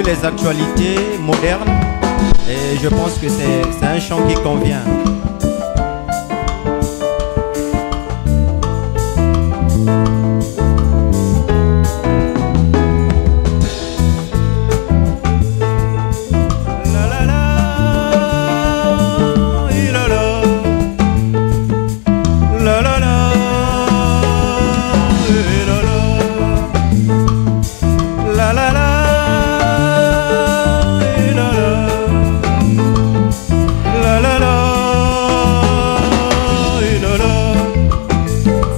vu les actualités modernes, et je pense que c'est un chant qui convient.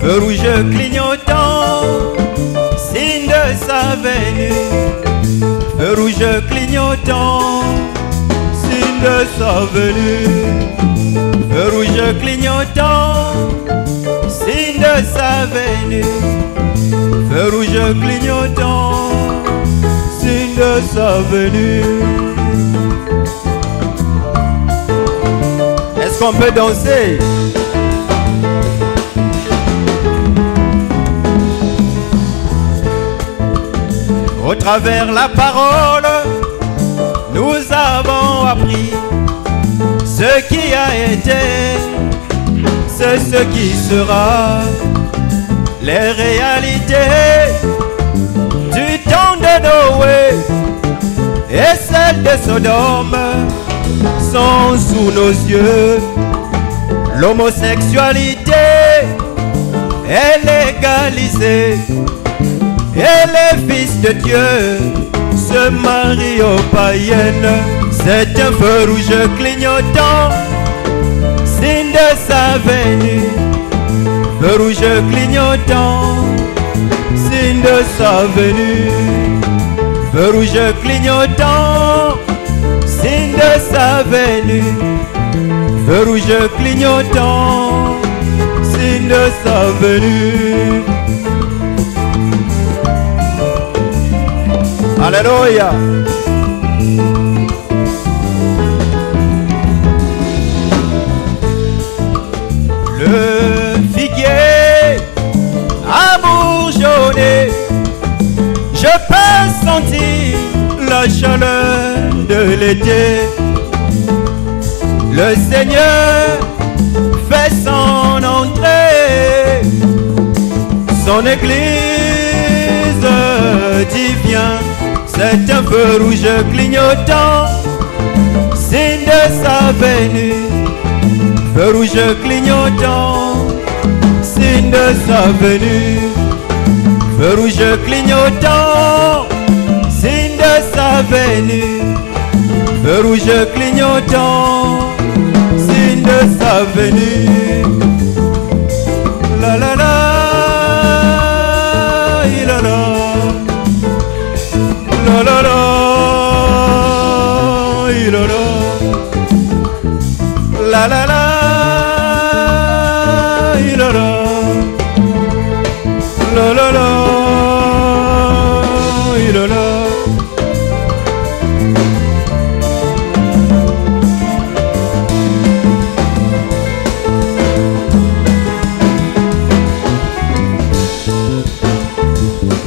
Feu rouge clignotant, signe de sa venue. Feu rouge clignotant, signe de sa venue. Feu rouge clignotant, signe de sa venue. Feu rouge clignotant, signe de sa venue. Est-ce qu'on peut danser? Au travers la parole, nous avons appris ce qui a été, c'est ce qui sera. Les réalités du temps de Noé et celles de Sodome sont sous nos yeux. L'homosexualité est légalisée et les fils de Dieu se marient aux païennes. C'est un feu rouge clignotant, signe de sa venue. Feu rouge clignotant, signe de sa venue. Feu rouge clignotant, signe de sa venue. Feu rouge clignotant, signe de sa venue. Alléluia. Le figuier a bourgeonné, je peux sentir la chaleur de l'été. Le Seigneur fait son entrée, son église dit viens. C'est un feu rouge clignotant, signe de sa venue. Feu rouge clignotant, signe de sa venue. Feu rouge clignotant, signe de sa venue. Feu rouge clignotant, signe de sa venue. La la la, la la. La la la, la la la, la la la,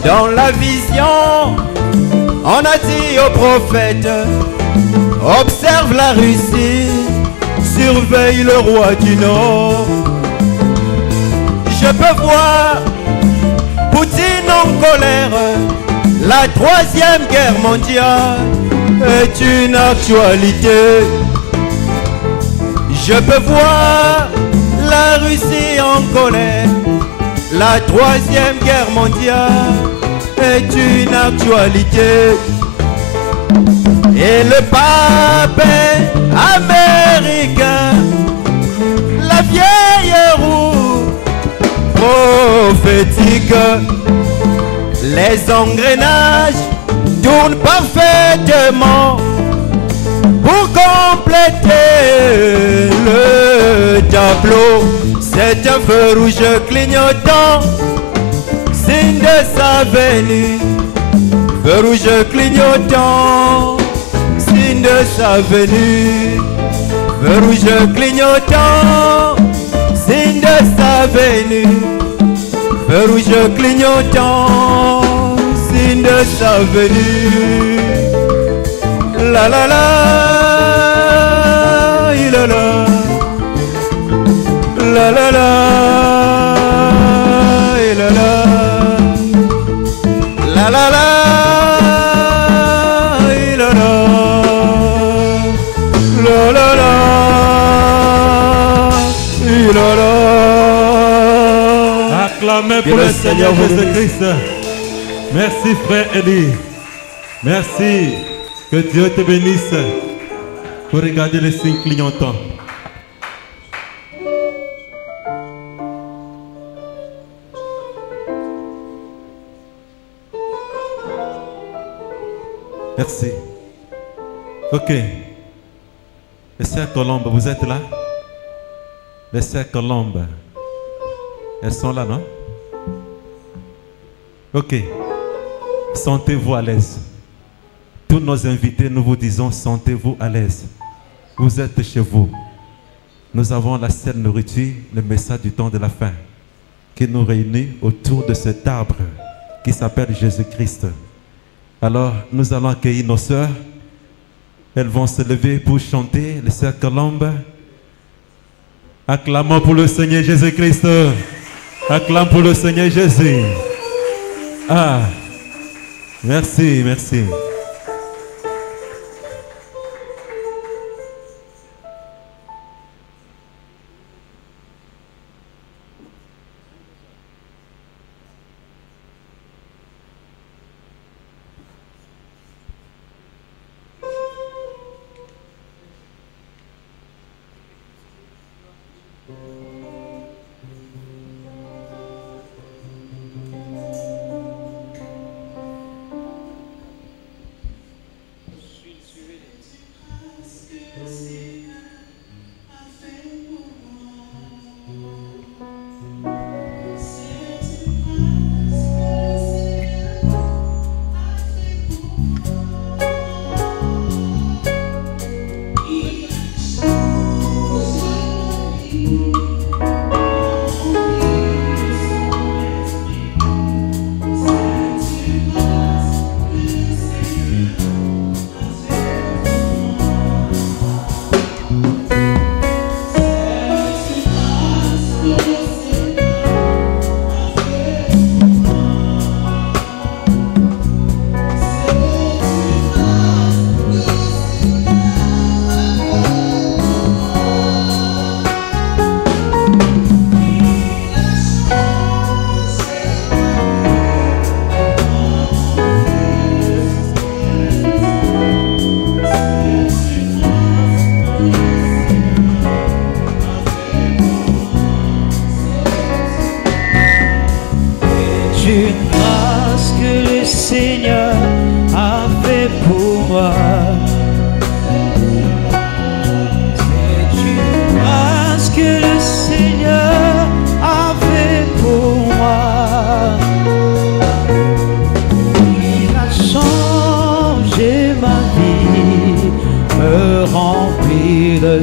dans la vision, on a dit au prophète, observe la Russie, surveille le roi du Nord. Je peux voir Poutine en colère, la troisième guerre mondiale est une actualité. Je peux voir la Russie en colère, la troisième guerre mondiale est une actualité. Et le pape américain, la vieille roue prophétique, les engrenages tournent parfaitement pour compléter le tableau. C'est un feu rouge clignotant, signe de sa venue. Feu rouge clignotant, signe de sa venue. Feu rouge clignotant, signe de sa venue. Feu rouge clignotant, signe de sa venue. La la la, la la, la la la, la la, la la la, la la, la la la, la la. Acclamez pour le Seigneur Jésus-Christ. Merci frère Elie. Merci. Que Dieu te bénisse. Pour regarder les signes clignotants. Merci. Ok. Les sœurs Colombes, vous êtes là? Les sœurs Colombes. Elles sont là, non? Ok. Sentez-vous à l'aise. Tous nos invités, nous vous disons, sentez-vous à l'aise. Vous êtes chez vous. Nous avons la sainte nourriture, le message du temps de la fin, qui nous réunit autour de cet arbre qui s'appelle Jésus-Christ. Alors, nous allons accueillir nos sœurs. Elles vont se lever pour chanter, les sœurs Colombes. Acclamons pour le Seigneur Jésus-Christ. Acclamons pour le Seigneur Jésus. Ah, merci, merci.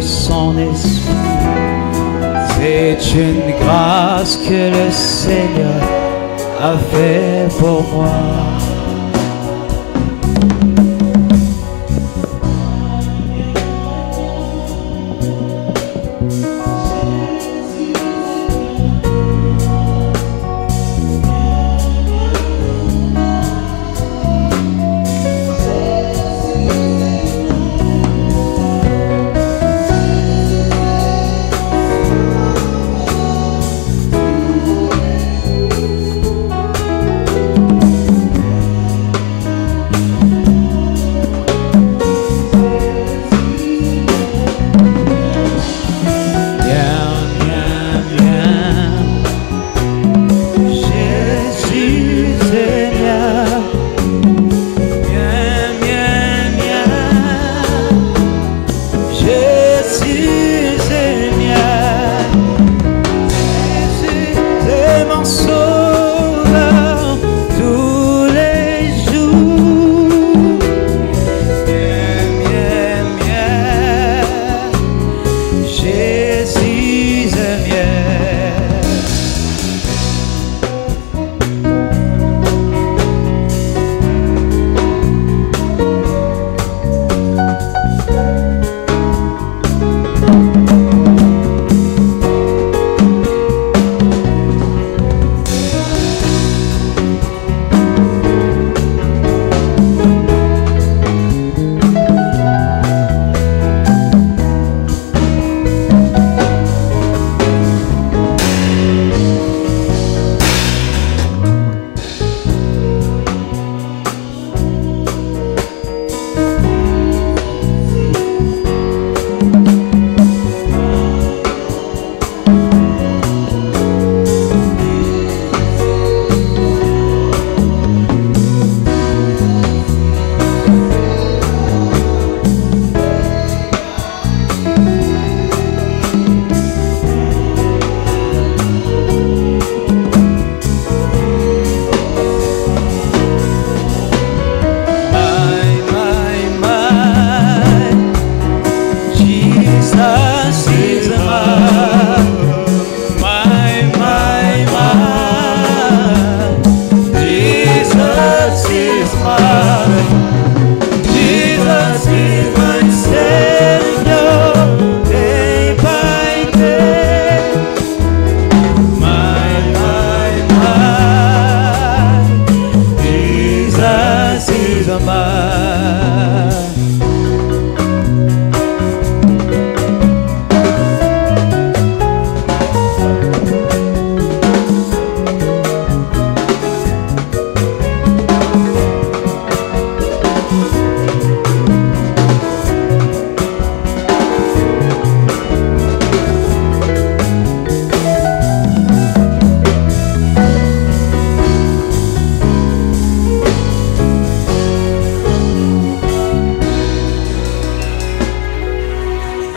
Son esprit, c'est une grâce que le Seigneur a fait pour moi.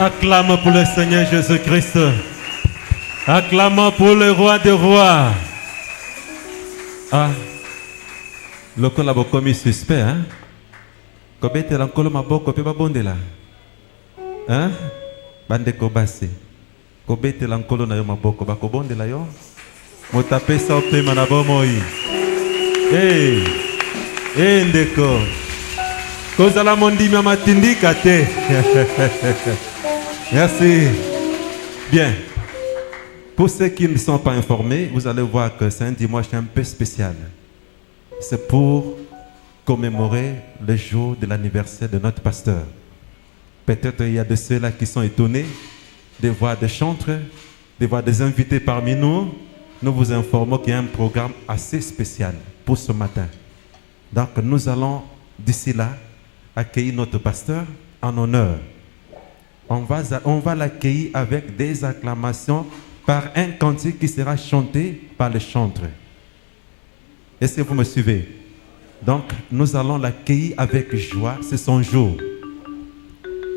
Acclame pour le Seigneur Jésus-Christ. Acclame pour le roi des rois. Ah, le col a commis suspect, hein? Kobete l'ancolo maboko pe babonde là. Hein? Bande kobase. Kobete l'ancolo na yo maboko ba kobonde la yo. Motape sa pe manabo moi. Hey, hey ndeko. Kozala mondi mama tindika te. Merci. Bien. Pour ceux qui ne sont pas informés, vous allez voir que c'est un dimanche un peu spécial. C'est pour commémorer le jour de l'anniversaire de notre pasteur. Peut-être il y a de ceux-là qui sont étonnés de voir des chantres, de voir des invités parmi nous. Nous vous informons qu'il y a un programme assez spécial pour ce matin. Donc nous allons d'ici là accueillir notre pasteur en honneur. On va l'accueillir avec des acclamations par un cantique qui sera chanté par les chantres. Est-ce que vous me suivez? Donc, nous allons l'accueillir avec joie. C'est son jour.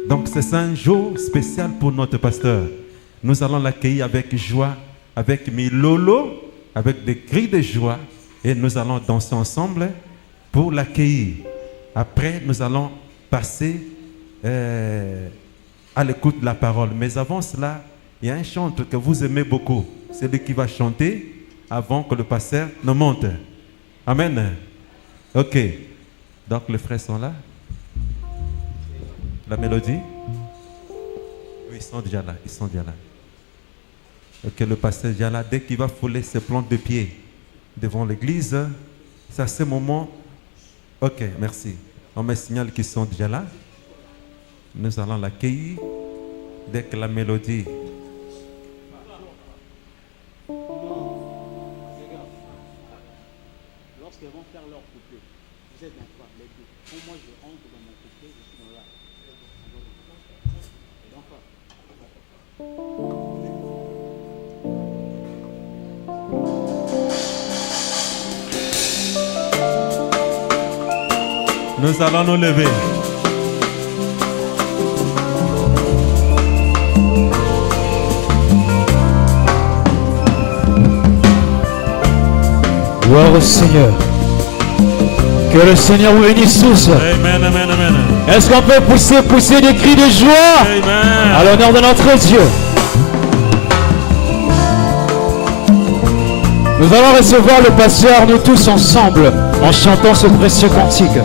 Donc, c'est un jour spécial pour notre pasteur. Nous allons l'accueillir avec joie, avec milolo, avec des cris de joie. Et nous allons danser ensemble pour l'accueillir. Après, nous allons passer à l'écoute de la parole. Mais avant cela, il y a un chanteur que vous aimez beaucoup. C'est lui qui va chanter avant que le pasteur ne monte. Amen. Ok. Donc les frères sont là. La mélodie? Oui, ils sont déjà là. Ils sont déjà là. Ok, le pasteur est déjà là. Dès qu'il va fouler ses plantes de pied devant l'église, c'est à ce moment. Ok, merci. On me signale qu'ils sont déjà là. Nous allons l'accueillir dès que la mélodie. Lorsqu'ils vont faire leur couplet, vous êtes dans quoi? Les deux. Pour moi, je entre dans mon couplet, je suis dans là. Et donc, Nous allons nous lever. Gloire au Seigneur. Que le Seigneur vous bénisse tous. Amen, amen, amen. Est-ce qu'on peut pousser des cris de joie Amen. à l'honneur de notre Dieu? Nous allons recevoir le pasteur, nous tous ensemble, en chantant ce précieux cantique.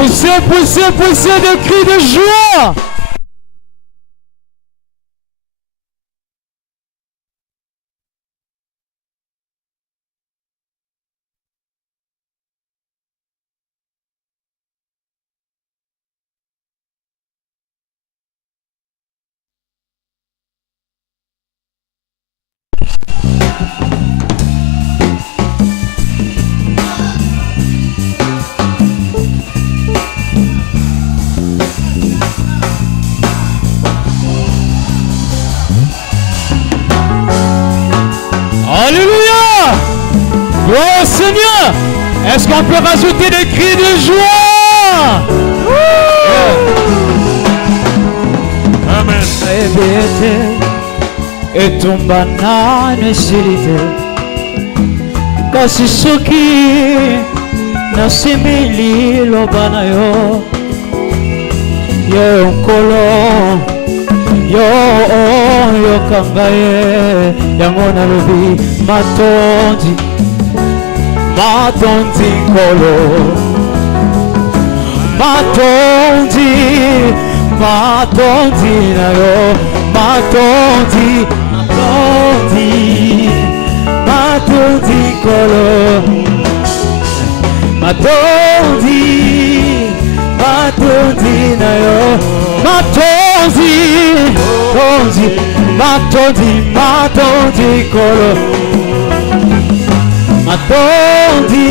Poussez, poussez, poussez des cris de joie. Alléluia! Gloire au Seigneur! Est-ce qu'on peut rajouter des cris de joie? Amen. Etumbana nesilite kasi soki nasimili loba na yo yo nkolo yo kanga ye yango nalobi matondi nkolo matondi na yo matondi kolo matondi na yo matondi kolo matondi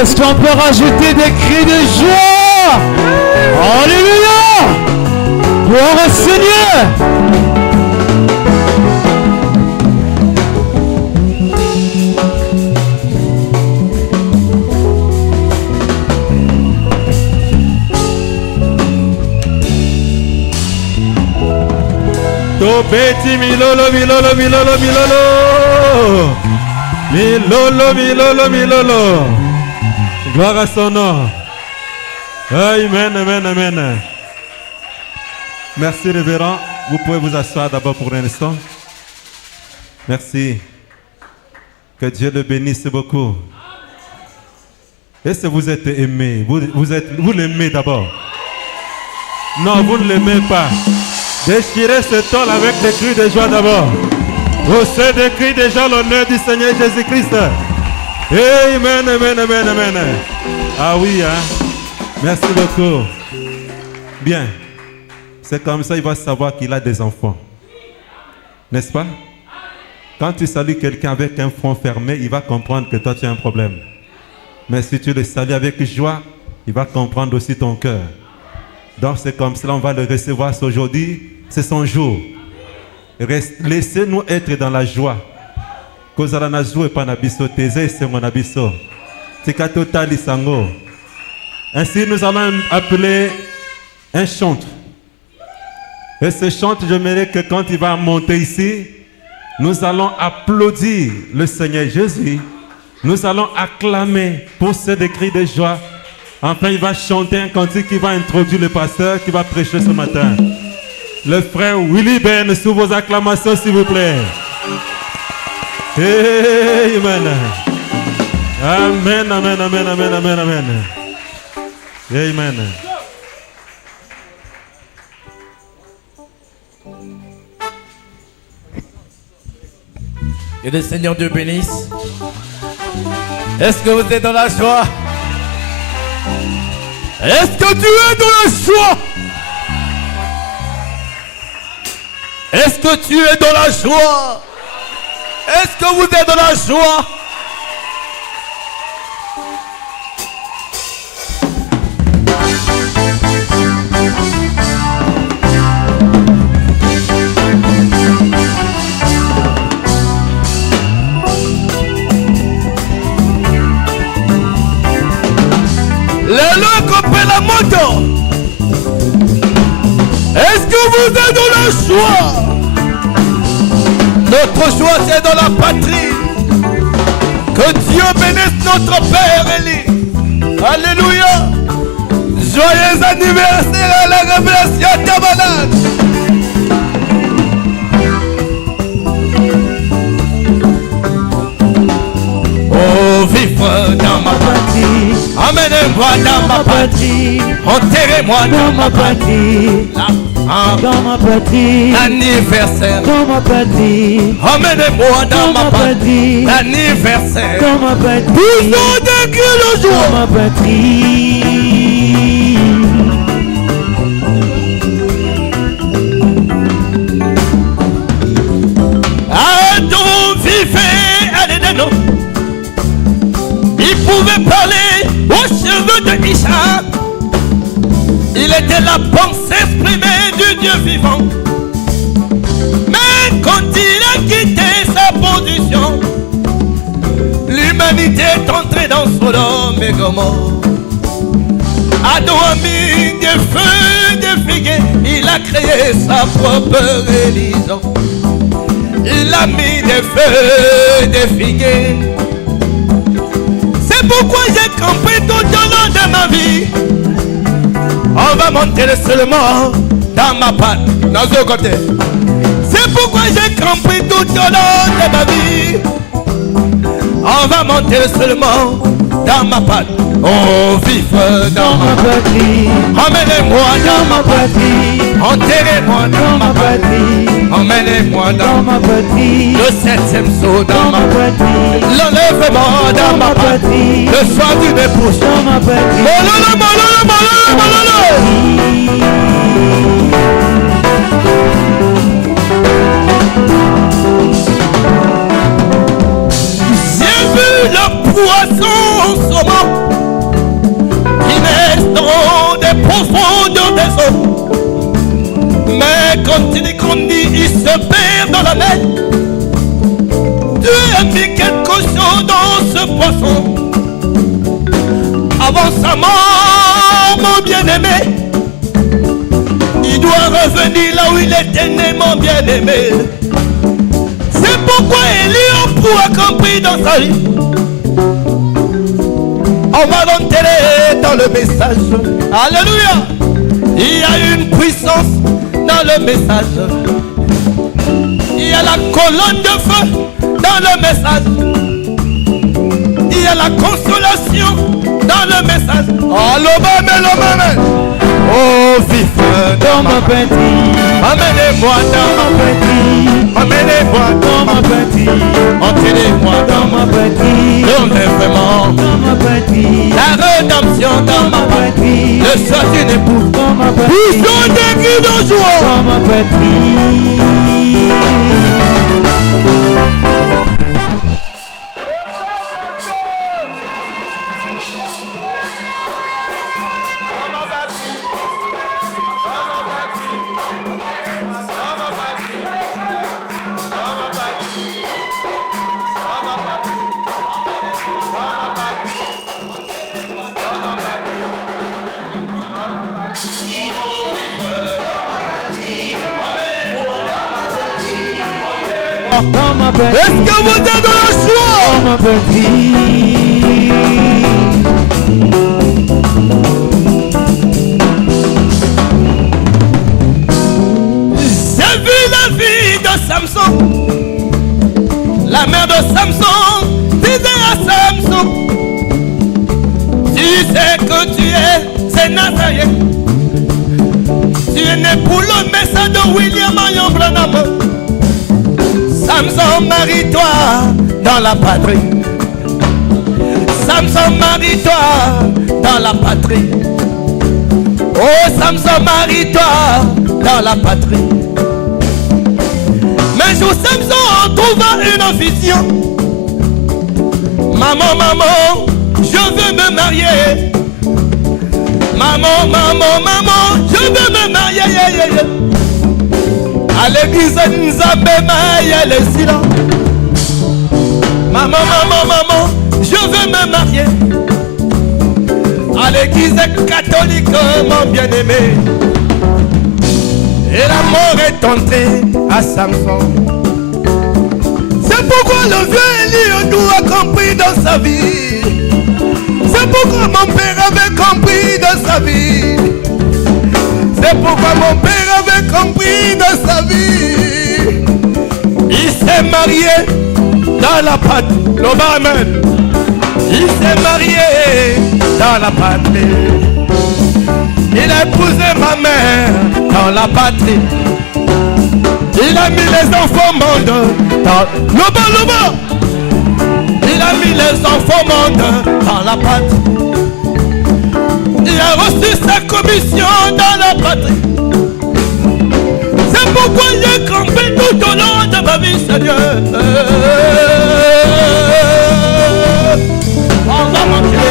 Est-ce qu'on peut rajouter des cris de joie? Alléluia! Gloire au Seigneur! Tobeti milolo. Milolo. Gloire à son nom. Amen. Merci révérend. Vous pouvez vous asseoir d'abord pour un instant. Merci. Que Dieu le bénisse beaucoup. Est-ce que vous êtes aimé? Vous l'aimez d'abord? Non, vous ne l'aimez pas. Déchirez ce tôle avec des cris de joie d'abord. Vous savez des cris déjà l'honneur du Seigneur Jésus-Christ. Amen. Ah oui, hein? Merci beaucoup. Bien. C'est comme ça, il va savoir qu'il a des enfants. N'est-ce pas? Quand tu salues quelqu'un avec un front fermé, il va comprendre que toi tu as un problème. Mais si tu le salues avec joie, il va comprendre aussi ton cœur. Donc c'est comme cela, on va le recevoir aujourd'hui. C'est son jour. Laissez-nous être dans la joie. Ainsi nous allons appeler un chantre. Et ce chantre, j'aimerais que quand il va monter ici, nous allons applaudir le Seigneur Jésus. Nous allons acclamer pour ce cris de joie. Enfin, il va chanter un cantique qui va introduire le pasteur qui va prêcher ce matin. Le frère Willy Ben, sous vos acclamations, s'il vous plaît. Amen. Amen. Amen. Et le Seigneur Dieu bénisse. Est-ce que vous êtes dans la joie? Est-ce que tu es dans la joie? Est-ce que tu es dans la joie? Est-ce que vous êtes dans la joie? Lelo compre la moto. Est-ce que vous êtes dans le choix? Notre choix c'est dans la patrie. Que Dieu bénisse notre Père Élie. Alléluia. Joyeux anniversaire à la révélation Tabernacle. Oh, vivre dans ma patrie. Emmenez-moi dans ma patrie. Enterrez-moi dans ma patrie. Dans ma patrie. Anniversaire. Dans ma patrie. Emmenez-moi dans ma patrie. Anniversaire. Dans ma patrie. Bouillon de le jour. Dans ma patrie. Adam vivait à l'Éden. Il pouvait parler aux cheveux de Ishak. Il était la pensée exprimée du Dieu vivant. Mais quand il a quitté sa position, l'humanité est entrée dans Sodome et Gomorrhe. Adam a mis des feux, des figuiers. Il a créé sa propre religion. Il a mis des feux, des figuiers. C'est pourquoi j'ai campé tout au long de ma vie. On va monter seulement dans ma patte. Dans ce côté. C'est pourquoi j'ai campé tout au long de ma vie. On va monter seulement dans ma patte. Oh, vive dans ma patrie. Emmenez-moi dans ma patrie. Enterrez-moi dans ma patrie. Emmenez-moi dans ma patrie. Le 7e saut dans ma patrie. L'enlèvement dans ma patrie. Le soir du débouche dans ma patrie. Mololo, mololo, mololo, mololo. J'ai vu le poisson saumon qui naît dans des profondeurs des eaux. Mais quand il grandit, il se perd dans la mer. Dieu a mis quelque chose dans ce poisson. Avant sa mort, mon bien-aimé, il doit revenir là où il était né, mon bien-aimé. C'est pourquoi Élie a accompli dans sa vie. On va l'enterrer dans le message. Alléluia. Il y a une puissance dans le message. Il y a la colonne de feu dans le message. Il y a la consolation dans le message. Oh, l'obama. Oh, vive dans ma patrie. Emmenez-moi dans ma patrie. Emmenez-moi dans ma patrie. Enterrez-moi dans ma patrie. L'enlèvement dans ma patrie. La rédemption dans ma patrie. Le soir d'une épouse dans ma patrie. Ils sont des cris de joie dans ma patrie. Est-ce que vous êtes dans la joie? J'ai vu la vie de Samson. La mère de Samson disait à Samson: tu sais que tu es, c'est Nazareth. Tu es né pour le message de William Marion Branham. Samson, marie-toi dans la patrie. Samson, marie-toi dans la patrie. Oh, Samson, marie-toi dans la patrie. Mais jour Samson trouva une vision. Maman, maman, je veux me marier. Maman, maman, maman, je veux me marier. À l'église Nzambe Maya le silence. Maman, maman, maman, je veux me marier. à l'église catholique, mon bien-aimé. Et la mort est entrée à Samson. C'est pourquoi le vieux Élie tout a compris dans sa vie. C'est pourquoi mon père avait compris dans sa vie. C'est pourquoi mon père avait compris dans sa vie. Il s'est marié dans la patrie. Amen. Il s'est marié dans la patrie. Il a épousé ma mère dans la patrie. Il a mis les enfants au monde dans le bas. Il a mis les enfants au monde dans la patrie. Il a reçu sa commission dans la patrie. C'est pourquoi j'ai campé tout au long de ma vie, Seigneur. On va monter.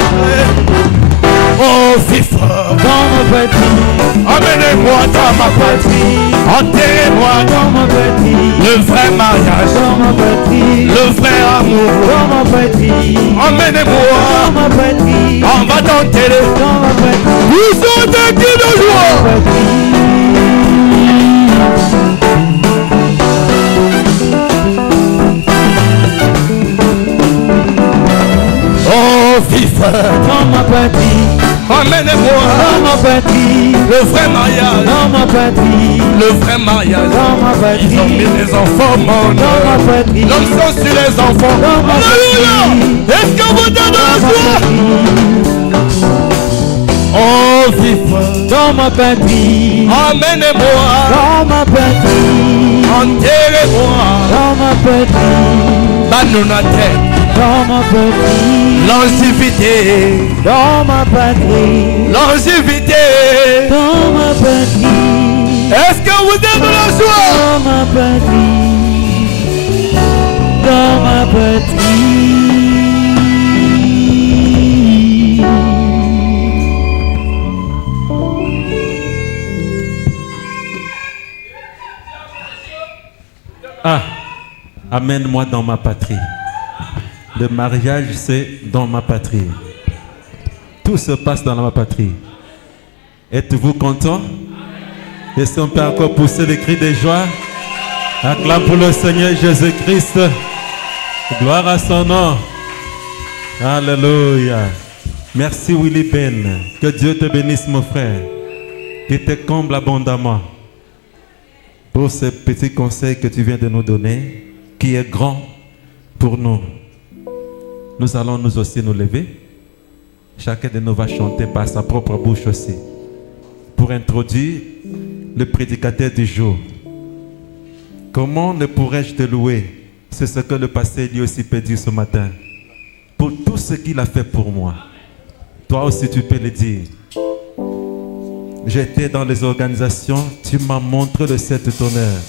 Oh, vif dans ma patrie. Emmenez-moi dans ma patrie. Enterrez-moi dans ma patrie. Le vrai mariage dans ma patrie. Le vrai amour dans ma patrie. Emmenez-moi dans ma patrie. On va t'enterrer dans ma patrie. Vous êtes un cri de joie. Oh, vif dans ma patrie. Emmène-moi dans ma patrie. Le vrai mariage dans ma patrie. Le vrai mariage dans ma patrie. Ils ont mis les enfants au monde dans ma patrie. L'homme sont sur les enfants dans ma patrie. Est-ce que vous êtes dans la joie? Oh, vif dans ma patrie. Emmène-moi dans ma patrie. Enterrez-moi dans ma patrie. Banonate dans ma patrie. Longévité dans ma patrie. Longévité dans ma patrie. Est-ce que vous êtes dans la joie? Dans ma patrie. Dans ma patrie. Ah, amène-moi dans ma patrie. Le mariage, c'est dans ma patrie. Tout se passe dans ma patrie. Êtes-vous content? Est-ce qu'on peut encore pousser les cris de joie? Acclame pour le Seigneur Jésus-Christ. Gloire à son nom. Alléluia. Merci Willy Ben. Que Dieu te bénisse mon frère. Qu'il te comble abondamment pour ce petit conseil que tu viens de nous donner, qui est grand pour nous. Nous allons nous aussi nous lever. Chacun de nous va chanter par sa propre bouche aussi, pour introduire le prédicateur du jour. Comment ne pourrais-je te louer? C'est ce que le pasteur lui aussi peut dire ce matin. Pour tout ce qu'il a fait pour moi. Toi aussi tu peux le dire. J'étais dans les organisations, tu m'as montré le ciel de ton honneur.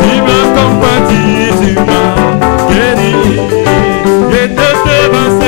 Tu m'as compati, tu m'as guéri. Je te dévaste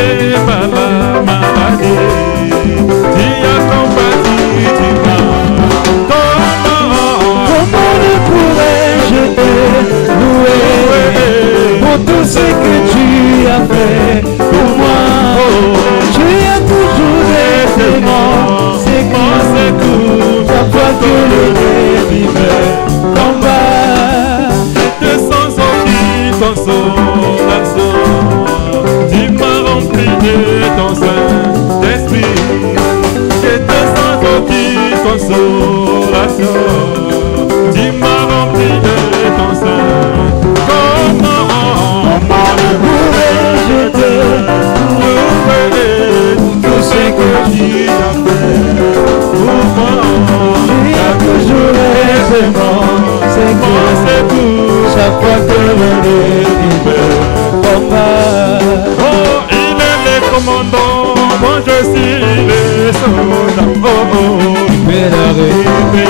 consolation. Tu m'as rempli de ton sein. Comment ne pourrais-je te louer tout ce que tu as fait pour moi? chaque jour est seulement, c'est tout, chaque fois que le libère, Oh, il est le commandant, moi je suis le soldat. Oh, oh, il peut l'arrêter.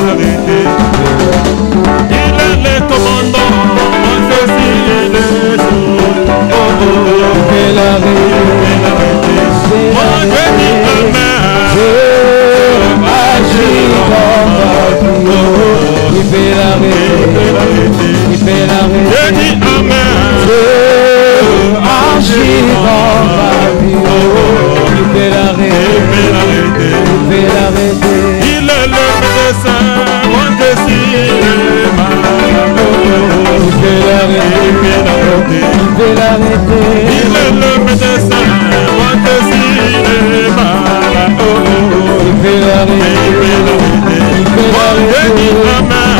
Il est le commandant, moi je suis le soldat. Oh, oh, il peut l'arrêter. Moi je dis amen. agis dans ma vie. Il peut l'arrêter. Je dis amen. Agis dans ma vie. Il peut l'arrêter. Il est le médecin, moi je suis le malade. Il peut l'arrêter. Il est le médecin, moi je suis le malade. Il peut l'arrêter. Moi je dis amen.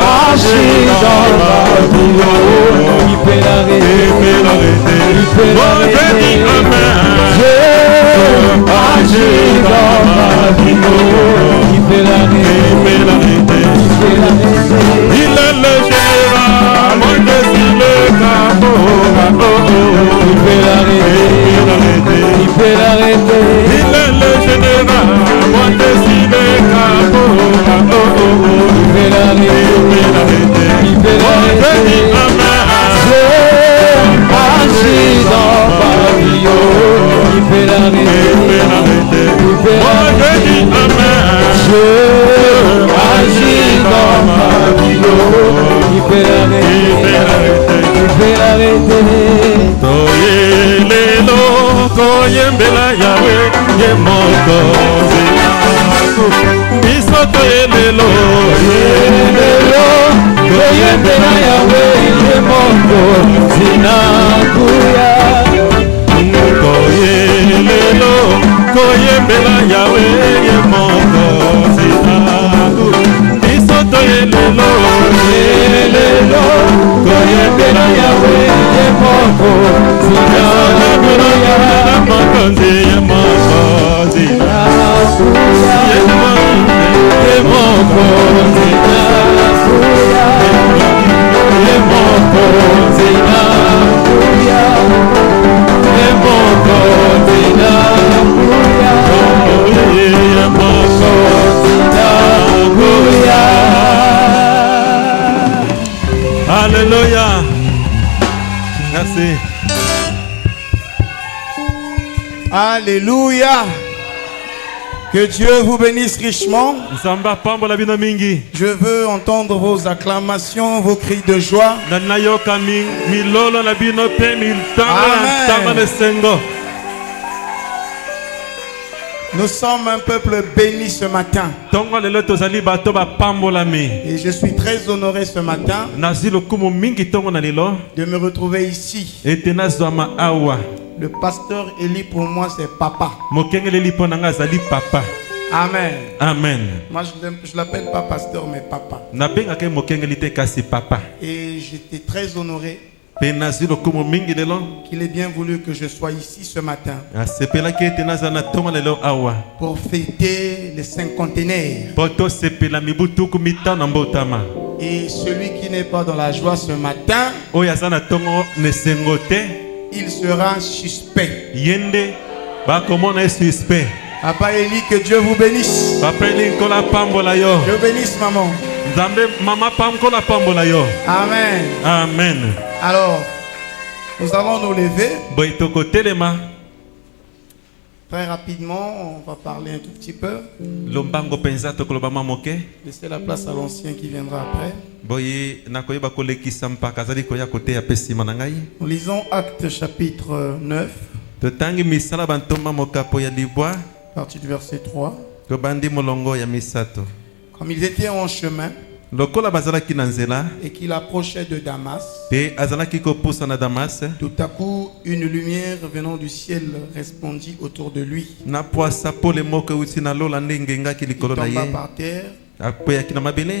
Agis dans ma vie. Il peut l'arrêter. Moi je dis amen. Agis dans ma vie. Il peut l'arrêter. Il est le général, moi je suis le capot. Il peut l'arrêter. Il est le général, moi je suis le capot. Il peut l'arrêter. Moi je dis amen. Agis dans ma vie. Il peut l'arrêter. Moi je dis amen. Agis dans ma vie. Il peut l'arrêter. Toye lelo koyembela yawe ye moko zinaku. Biso toye lelo Koyembela yawe ye moko zinakuya. Toye lelo koyembela yawe ye moko zinaku. Biso toye lelo Koyembela yawe ye moko zinakuya. Makonzi ye moko zinakuya. Ye moko zinakuya. Ye moko zinakuya. Ye moko zinakuya. ye moko Zinakuya. Alléluia. Merci. Alléluia. Que Dieu vous bénisse richement. Nzamba pambola bino mingi. Je veux entendre vos acclamations, vos cris de joie. Na nayoka milolo na bino pe Amen. miltanga na sengo. Nous sommes un peuple béni ce matin. Tongo lelo tozali bato ba pambola mi. Et je suis très honoré ce matin Nazilo kumu mingi tongo na lelo. de me retrouver ici. Etena zwama awa. Le pasteur Eli pour moi c'est papa. Mokengele lipo nanga zali papa. Amen. Amen. Moi je l'appelle pas pasteur mais papa. Nabenga ke mokengele te kasi papa. Et j'étais très honoré Pe nazilo kumu mingi lelo. qu'il ait bien voulu que je sois ici ce matin Asepela ke etena zana tongo lelo awa. pour fêter les cinquantenaires. Poto sepela mibutuku mitano mbotama. Et celui qui n'est pas dans la joie ce matin, Oya zana tongo nesengo te. il sera suspect. Yende bakomona suspect. Papa Eli, que Dieu vous bénisse. Papa linkola pambola yo. Dieu bénisse maman. Nzambe mama pamkola pambola yo. Amen. Amen. Alors, nous allons nous lever. Boitoko telema. Très rapidement, on va parler un tout petit peu. Lombango penza tokoloba mamoke. Laissez la place à l'ancien qui viendra après. Boyi nakoyeba kolekisa mpaka zali koya kote ya pesima na ngai. Nous lisons Actes chapitre 9, Totangi misala bantoma mokapo ya libwa. à partir du verset 3. Tobandi molongo ya misato. Comme ils étaient en chemin, lokola bazalaki na nzela et qu'il approchait de Damas, pe azalaki kopusa na Damas, tout à coup, une lumière venant du ciel resplendit autour de lui. na poasa pole moko euti na lola nde ngengaki Il likolo na tomba ye par terre akweyaki na mabele,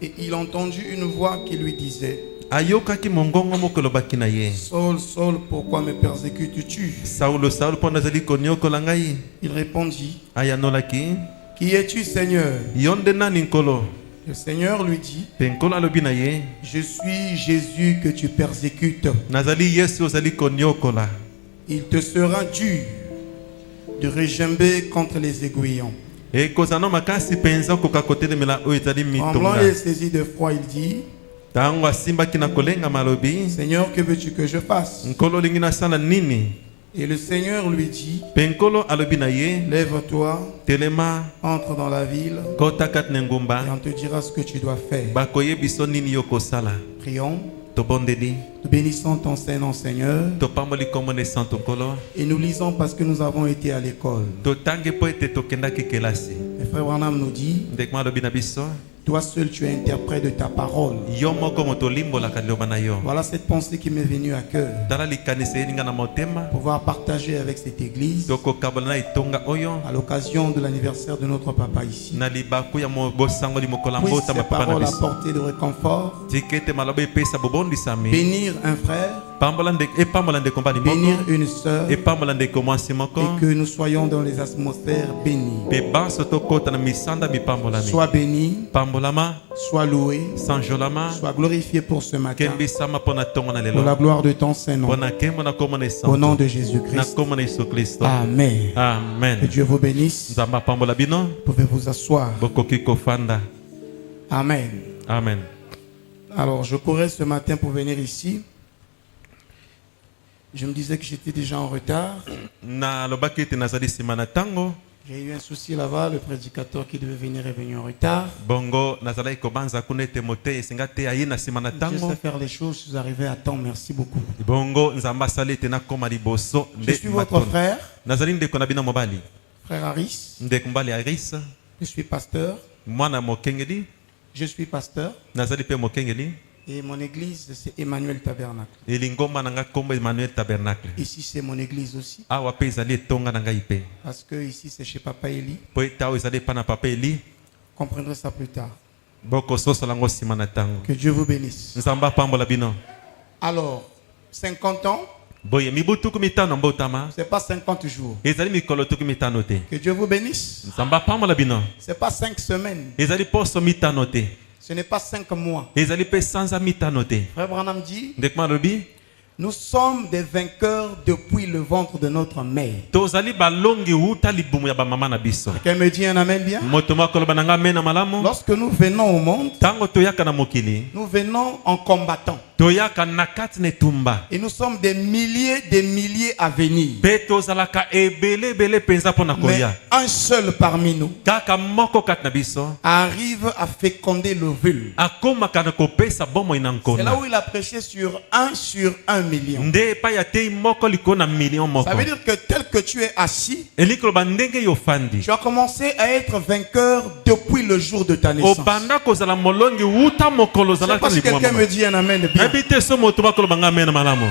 et il entendit une voix qui lui disait: ayokaki mongongo moko elobaki na ye, Saul, Saul, pourquoi me persécutes-tu? saulo saulo mpo nazali koniokola ngai. Il répondit: Ayanolaki, Qui es-tu, Seigneur? yo nde nani nkolo? Le Seigneur lui dit: Pe nkolo alobi na ye, Je suis Jésus que tu persécutes. nazali yesu ozali koniokola. Il te sera dur de regimber contre les aiguillons. ekozala makasi mpenza okoka kotelemela oyo ezali Tremblant mitonga. et saisi de froid, il dit: Ntango asimbaki na kolenga malobi, Seigneur, que veux-tu que je fasse? nkolo olingi nasala nini? Et le Seigneur lui dit: Pe nkolo alobi na ye, Lève-toi, telema entre dans la ville kota kati na et engumba, on te dira ce que tu dois faire. bakoyebiso nini yo kosala. Prions, Tobondeli, nous bénissons ton Saint-Nom, Seigneur, topamboli kombo na santo nkolo, et nous lisons parce que nous avons été à l'école. totangi mpo ete tokendaki kelasi. Le frère Branham nous dit: ndekema alobi na biso, Toi seul, tu es interprète de ta parole. yo moko moto olimbolaka liloba na yo. Voilà cette pensée qui m'est venue à cœur. tala likanisi eninga na motema, Pouvoir partager avec cette église tokokabola na etonga oyo à l'occasion de l'anniversaire de notre papa ici. na libaku ya bosango limokola Puisse mbota ces mapapa na paroles biso. apporter de réconfort, tika ete maloba epesa bobondisami, bénir un frère, epambola ndeko mbali bénir moko, une sœur, epambola ndeko mwasi moko, et que nous soyons dans les atmosphères bénies. pe banso tokota na misanda mipambolami, Sois béni, pambolama, sois loué, sanjolama, sois glorifié pour ce matin, kembisama mpo na ntongo na pour lelo, la gloire de ton Saint-Nom. mpo na nkembo na kombo na Au nom esantu, de na Jésus-Christ. kombo na yesu kristo. Amen. Que Amen. Dieu vous bénisse. Nzambe apambola bino, Vous pouvez vous asseoir. bokoki kofanda. Amen. Amen. Alors, je courais ce matin pour venir ici. Je me disais que j'étais déjà en retard. nalobaki ete nazali nsima na ntango, J'ai eu un souci là-bas. Le prédicateur qui devait venir est venu en retard. bongo nazalaki kobanza kuna ete motei esenga te aye na nsima na Je ntango, sais faire les choses. Je suis arrivé à temps. Merci beaucoup. bongo nzambe asali ete nakoma liboso Je suis votre frère, nazali ndeko na bino mobali, frère Harris. ndeko mobali aris, Je suis pasteur. mwana mokengeli, Je suis pasteur. nazali mpe mokengeli. Et mon église, c'est Emmanuel Tabernacle. elingomba na nga kombo emmanuel tabernacle. Ici, c'est mon église aussi. awa mpe ezali etonga na ngai mpe, Parce que ici, c'est chez Papa Eli. mpo ete awa ezali epa na papa eli, Vous comprendrez ça plus tard. bokososola yango nsima na ntango. Que Dieu vous bénisse. nzambe apambola bino. Alors, 50 ans, boye mibu tuku mitano mbotama, c'est pas 50 jours. ezali mikolo tuku mitano te. Que Dieu vous bénisse. nzambe apambola bino. C'est pas 5 semaines. ezali poso mitano te, Ce n'est pas 5 mois. ezali mpe sanza mitano te. Frère Branham dit, ndeko malobi, nous sommes des vainqueurs depuis le ventre de notre mère. tozali balongi wuta libumu ya bamama na biso. Quelqu'un me dit un amen bien? moto moko aloba na nga mena malamu. Lorsque nous venons au monde, ntango toyaka na mokili, nous venons en combattant. toyaka na kati na etumba, Et nous sommes des milliers à venir. mpe tozalaka ebele mpenza mpo na Mais koya. un seul parmi nous kaka moko kati na biso arrive à féconder l'ovule. akomaka na kopesa bomoi na C'est là nkona, où il a prêché sur 1 million. nde epai ya tei moko likolo na million moko. Ça veut dire que tel que tu es assis, elingi koloba ndenge yo ofandi, tu as commencé à être vainqueur depuis le jour de ta naissance. obanda kozala molongi wuta mokolo Je sais ozalaki pas na si quelqu'un liboma. me dit un amen bien. nayebi te so moto bakoloba nga mena malamu.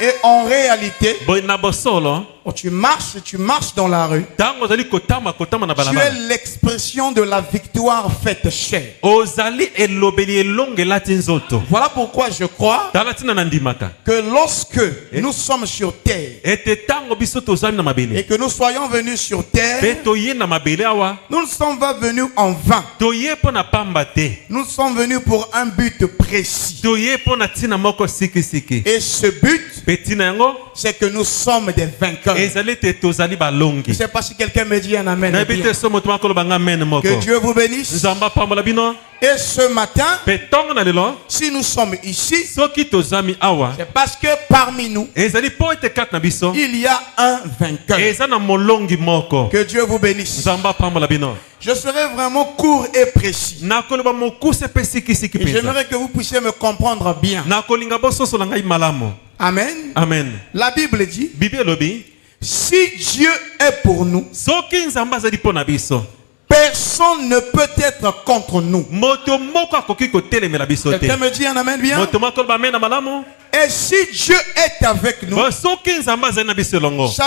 Et en réalité, boye na bosolo, quand tu marches dans la rue, ntango ozali kotama na tu es balabala, l'expression de la victoire faite chair. ozali elobeli elongo elati nzoto. Voilà pourquoi je crois tala ntina na ndimaka que lorsque nous sommes sur terre ete ntango biso tozali na et mabele, que nous soyons venus sur mpe terre, toye na mabele awa, nous ne sommes pas venus en vain. toye mpo na pamba te, Nous sommes venus pour un but précis. toye mpo na ntina moko sikisiki. Et ce but, mpe ntina yango c'est que nous sommes des vainqueurs. ezali te tozali Je ne balongi. sais pas si quelqu'un me dit un amen. nayebi bien. te so moto makoloba nga mene moko. Que Dieu vous bénisse. nzambe apambola bino. Et ce matin, mpe ntongo na lelo, si nous sommes ici, soki tozwami awa, c'est parce que parmi nous, ezali mpo ete kati na biso il y a un vainqueur. eza na molongi moko. Que Dieu vous bénisse. nzambe apambola bino. Je serai vraiment court et précis. nakoloba mokuse mpe sikisiki Et mpenza. j'aimerais que vous puissiez me comprendre bien. nakolinga bososola ngai malamu. Amen. amen. La Bible dit, bible elobi, si Dieu est pour nous, soki nzambe azali mpo na biso, personne ne peut être contre nous. Quelqu'un me dit un amen bien? Et si Dieu est avec nous, ça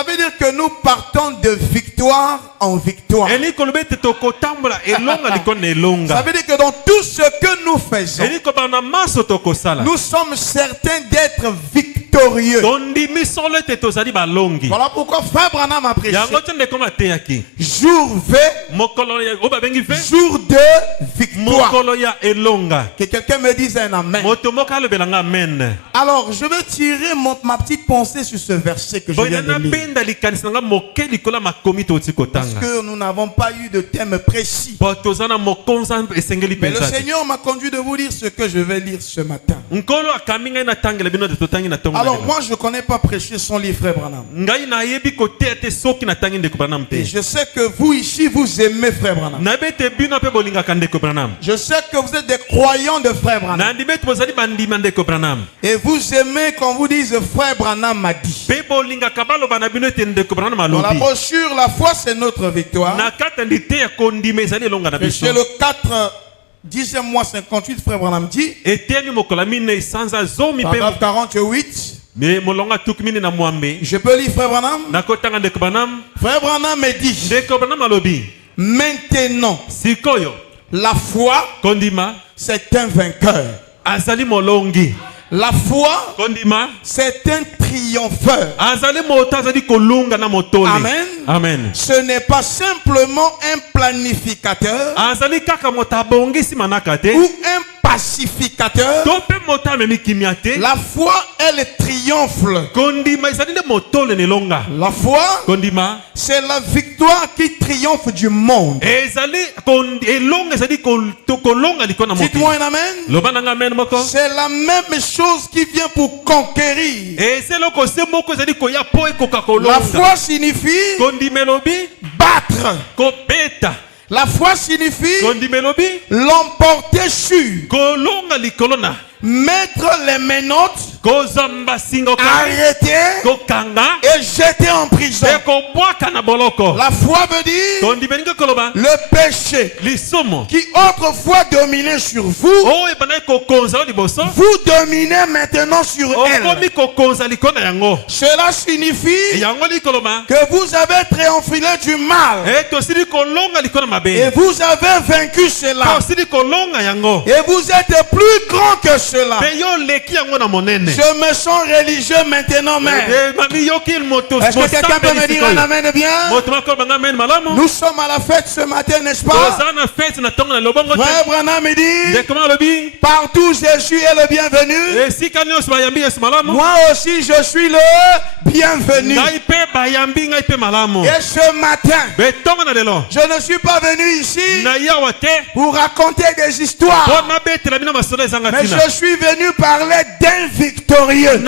veut dire que nous partons de victoire en victoire. Ça veut dire que dans tout ce que nous faisons, nous sommes certains d'être victorieux. Voilà pourquoi Frère Branham a prêché jour V, jour de victoire. Que quelqu'un me dise un amen. Alors, je vais tirer ma petite pensée sur ce verset que je viens de lire. Parce que nous n'avons pas eu de thème précis. Mais le Seigneur m'a conduit de vous lire ce que je vais lire ce matin. Alors, moi, je ne connais pas prêcher son livre, Frère Branham. Et je sais que vous ici, vous aimez Frère Branham. Je sais que vous êtes des croyants de Frère Branham. Et vous aimez qu'on vous dise Frère Branham m'a dit. Dans la brochure, la foi c'est notre victoire. C'est le 4, 10e mois 58, Frère Branham dit. Paragraphe 48. Je peux lire Frère Branham? Frère Branham me dit. Maintenant, la foi, c'est un vainqueur. La foi, c'est un triompheur. Amen. Amen. Ce n'est pas simplement un planificateur ou un pacificateur. La foi, elle triomphe. La foi, c'est la victoire qui triomphe du monde. Dites-moi un amen. C'est la même chose qui vient pour conquérir. La foi signifie battre. La foi signifie l'emporter sur. Mettre les menottes, arrêter et jeter en prison. La foi veut dire le péché qui autrefois dominait sur vous, vous dominez maintenant sur elle. Cela signifie que vous avez triomphé du mal et vous avez vaincu cela et vous êtes plus grand que cela. Je me sens religieux maintenant même. Est-ce que quelqu'un peut me dire un amen bien? Nous sommes à la fête ce matin, n'est-ce pas? Frère Branham me dit, partout Jésus est le bienvenu. Moi aussi je suis le bienvenu. Et ce matin, je ne suis pas venu ici pour raconter des histoires, mais je suis venu parler d'un victorieux. Est-ce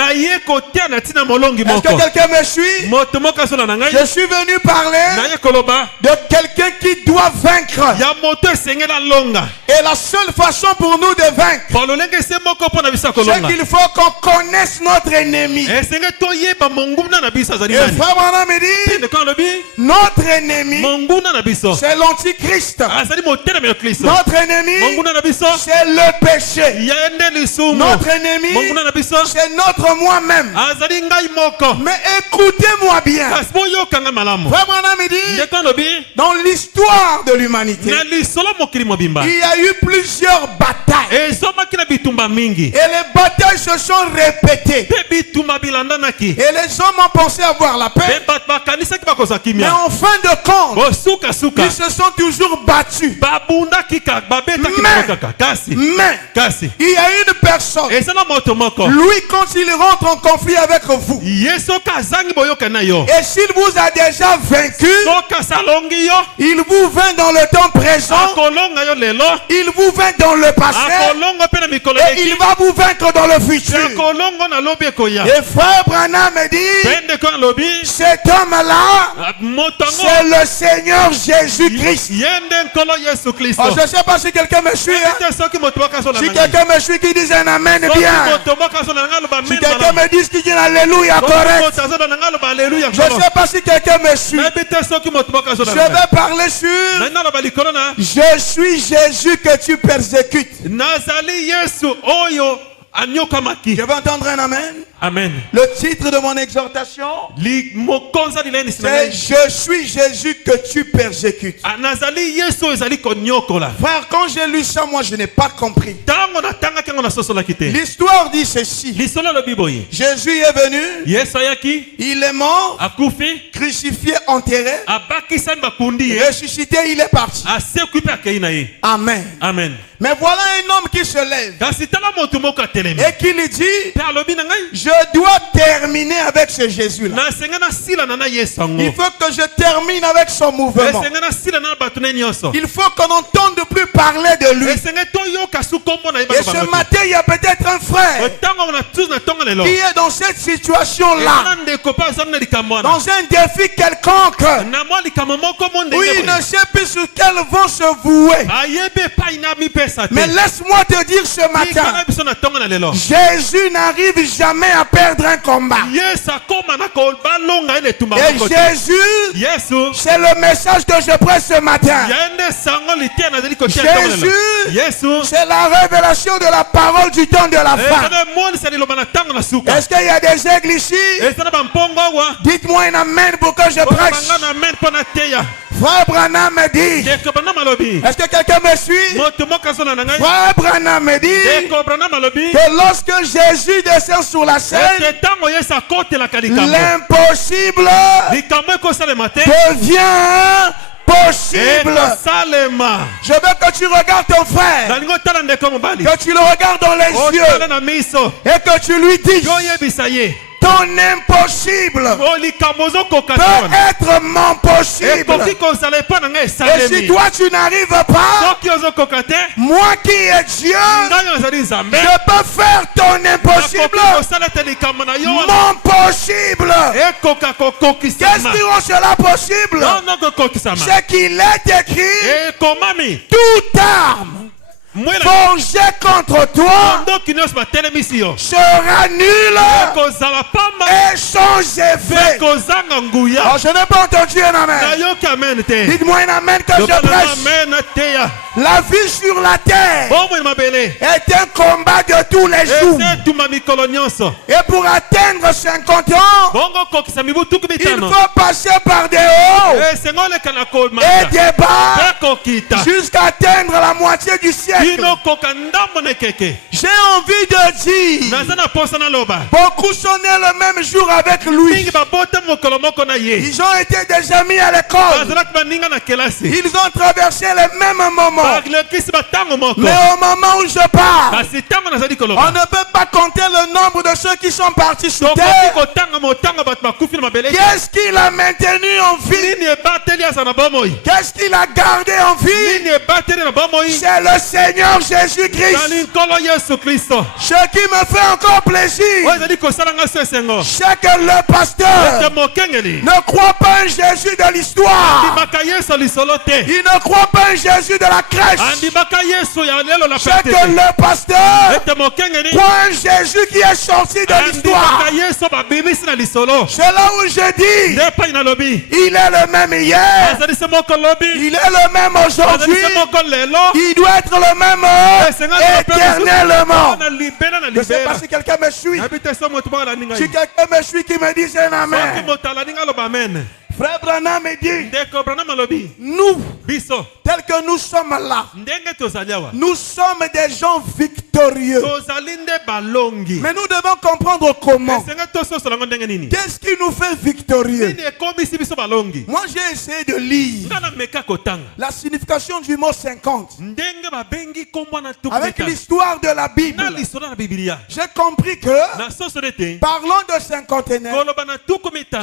que quelqu'un me suit? Je suis venu parler de quelqu'un qui doit vaincre. Et la seule façon pour nous de vaincre, c'est qu'il faut qu'on connaisse notre ennemi. Et Frère Branham me dit, notre ennemi, c'est l'antichrist. Notre ennemi, c'est le péché. Notre ennemi, c'est notre moi-même. Mais écoutez-moi bien. Frère Branham me dit, dans l'histoire de l'humanité, il y a eu plusieurs batailles. Et les batailles se sont répétées. Et les hommes ont pensé avoir la paix. Mais en fin de compte, ils se sont toujours battus. Mais il y a une personne, lui, quand il rentre en conflit avec vous, et s'il vous a déjà vaincu, il vous vainc dans le temps présent, il vous vainc dans le passé, et il va vous vaincre dans le futur. Et Frère Branham me dit, cet homme-là, c'est le Seigneur Jésus-Christ. Oh, je ne sais pas si quelqu'un me suit. Si quelqu'un me suit, qui dit un amen bien. Si quelqu'un me dit qu'il dit Alléluia correct. Je ne sais pas si quelqu'un me suit. Je vais parler sur je suis Jésus que tu persécutes. Je vais entendre un amen. Amen. Le titre de mon exhortation, c'est je suis Jésus que tu persécutes. Frère, quand j'ai lu ça, moi je n'ai pas compris. L'histoire dit ceci. Jésus est venu, il est mort, crucifié, enterré, ressuscité, il est parti. Amen. Amen. Mais voilà un homme qui se lève et qui lui dit, je dois terminer avec ce Jésus-là. Il faut que je termine avec son mouvement. Il faut qu'on n'entende plus parler de lui. Et ce matin, il y a peut-être un frère qui est dans cette situation-là, dans un défi quelconque, où il ne sait plus sur quel vont se vouer. Mais laisse-moi te dire ce matin, Jésus n'arrive jamais à perdre un combat. Et Jésus, c'est le message que je prêche ce matin. Jésus, c'est la révélation de la parole du temps de la fin. Est-ce qu'il y a des aigles ici? Dites-moi un amen pour que je prêche. Frère Branham me dit, est-ce que quelqu'un me suit? Frère Branham me dit que lorsque Jésus descend sur la scène, l'impossible devient possible. Je veux que tu regardes ton frère, que tu le regardes dans les yeux et que tu lui dises, ton impossible peut être mon possible. Et si toi tu n'arrives pas, moi qui est Dieu, je peux faire ton impossible mon possible. Qu'est-ce qui rend cela possible? C'est qu'il est écrit, toute arme forgé contre toi sera nul et sans effet. Oh, je n'ai pas entendu un amen. Dites-moi un amen que je prêche. La vie sur la terre est un combat de tous les jours. Et pour atteindre 50 ans, il faut passer par des hauts et des bas jusqu'à atteindre la moitié du siècle. J'ai envie de dire, beaucoup sont nés le même jour avec lui. Ils ont été des amis à l'école. Ils ont traversé les mêmes moments. Mais au moment où je parle, on ne peut pas compter le nombre de ceux qui sont partis sur terre. Qu'est-ce qu'il a maintenu en vie? Qu'est-ce qu'il a gardé en vie? C'est le Seigneur Jésus-Christ. Ce qui me fait encore plaisir, c'est que le pasteur ne croit pas un Jésus de l'histoire. Il ne croit pas un Jésus de la crèche. C'est que le pasteur croit un Jésus qui est sorti de l'histoire. C'est là où je dis, il est le même hier, il est le même aujourd'hui, il doit être le même éternellement. Je ne sais pas si quelqu'un me suit. Si quelqu'un me suit, qui me dit un amen. Frère Branham me dit, nous, tels que nous sommes là, nous sommes des gens victorieux. Mais nous devons comprendre comment. Qu'est-ce qui nous fait victorieux? Moi j'ai essayé de lire la signification du mot 50 avec l'histoire de la Bible. J'ai compris que parlant de cinquantenaire,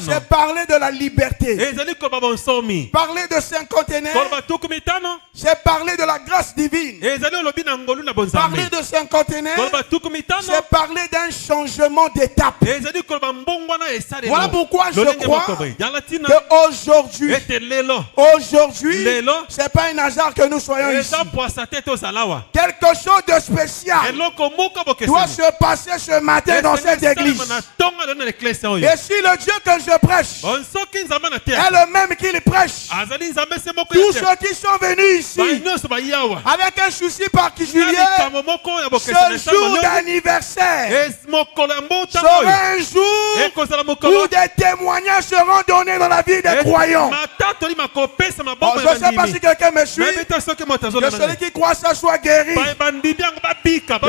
c'est parler de la liberté. Parler de cinquantenaire, J'ai parlé de la grâce divine. Parlé de cinquantenaire. J'ai parlé d'un changement d'étape. Voilà pourquoi je crois qu'aujourd'hui, c'est pas un hasard que nous soyons ici. Quelque chose de spécial doit se passer ce matin dans cette église. Et si le Dieu que je prêche est le même qu'il prêche, tous ceux qui sont venus ici avec un souci particulier, ce jour d'anniversiaire sera un jour où des témoignages seront donnés dans la vie des croyants. Bon, je ne sais pas si quelqu'un me suit. Que celui qui croit ça soit guéri. Que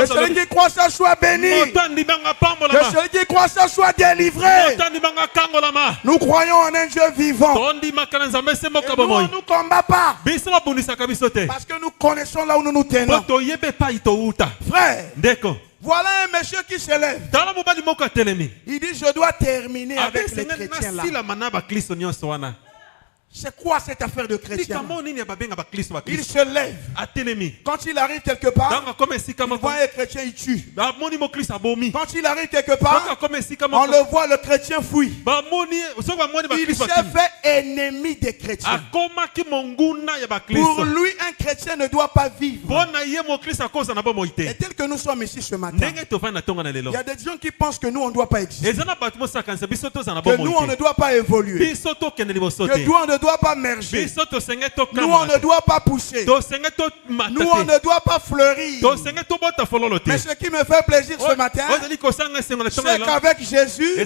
celui qui croit ça soit béni. Que celui qui croit ça soit délivré. Nous croyons en un Dieu vivant. Et nous, on ne nous combat pas. Parce que nous connaissons là où nous nous tenons. Frère, voilà un monsieur qui se lève. Il dit, je dois terminer avec les chrétiens là. C'est quoi cette affaire de chrétien? Il se lève. Quand il arrive quelque part, il voit un chrétien, il tue. Quand il arrive quelque part, on le voit, le chrétien fuit. Il s'est fait ennemi des chrétiens. Pour lui, un chrétien ne doit pas vivre. Et tel que nous sommes ici ce matin, il y a des gens qui pensent que nous, on ne doit pas exister. Que nous, on ne doit pas évoluer. Que nous, on ne doit pas merger. Nous, on ne doit pas pousser. Nous, on ne doit pas fleurir. Mais ce qui me fait plaisir ce matin, c'est qu'avec Jésus,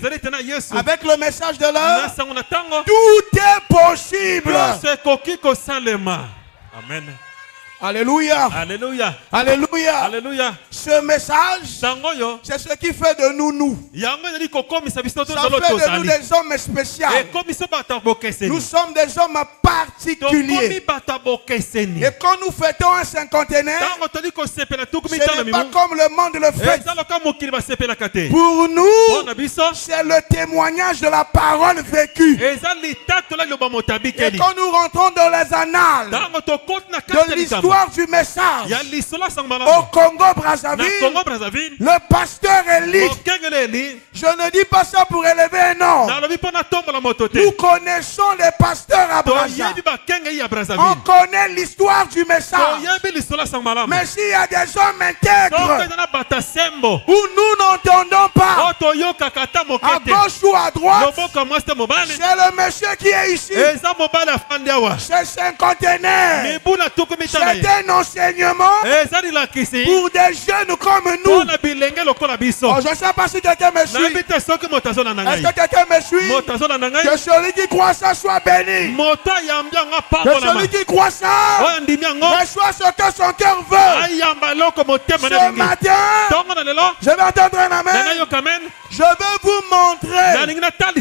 avec le message de l'heure, tout est possible. Amen. Alléluia. Alléluia. Alléluia. Alléluia. Ce message, c'est ce qui fait de nous nous. Ça fait de nous des hommes spéciaux. Nous sommes des hommes particuliers. Et quand nous fêtons un cinquantenaire, ce n'est pas comme le monde le fait. Pour nous, c'est le témoignage de la parole vécue. Et quand nous rentrons dans les annales de l'histoire du message au Congo-Brazzaville, le pasteur Élie, je ne dis pas ça pour élever un homme. Nous connaissons les pasteurs à Brazzaville. On connaît l'histoire du message. Mais s'il y a des hommes intègres où nous n'entendons pas à gauche ou à droite, c'est le monsieur qui est ici. C'est cinquantenaire. C'est un enseignement pour des jeunes comme nous. Oh, je ne sais pas si quelqu'un me suit. Est-ce que quelqu'un me suit? Que celui qui croit ça soit béni. Que celui qui croit ça reçoit ce que son cœur veut. Ce matin, je vais entendre un amen. Je veux vous montrer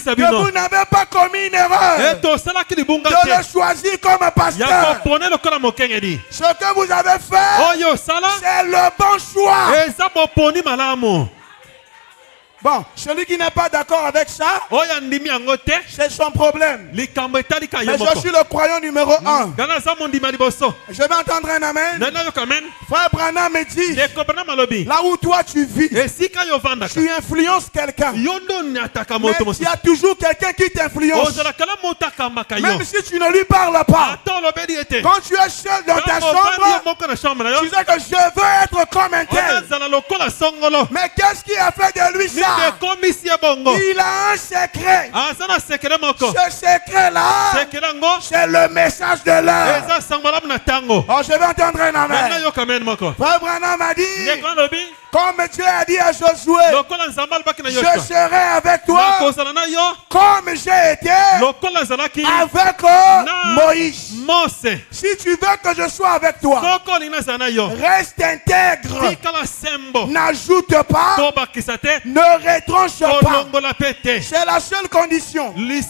que vous n'avez pas commis une erreur de le choisir comme pasteur. Ce que vous avez fait, c'est le bon choix. Bon, celui qui n'est pas d'accord avec ça, c'est son problème. Mais je suis le croyant numéro 1. Je vais entendre un amen. Frère Branham me dit, là où toi tu vis, tu influences quelqu'un. Mais il y a toujours quelqu'un qui t'influence. Même si tu ne lui parles pas. Quand tu es seul dans ta chambre, tu sais que je veux être comme un tel. Mais qu'est-ce qui a fait de lui ça? Il a un secret. Ce secret-là, c'est le message de l'heure. Oh, je vais entendre un amen. Frère Branham a dit, comme Dieu a dit à Josué, je serai avec toi comme j'ai été avec Moïse. Si tu veux que je sois avec toi, reste intègre. N'ajoute pas, ne retranche pas. C'est la seule condition. Et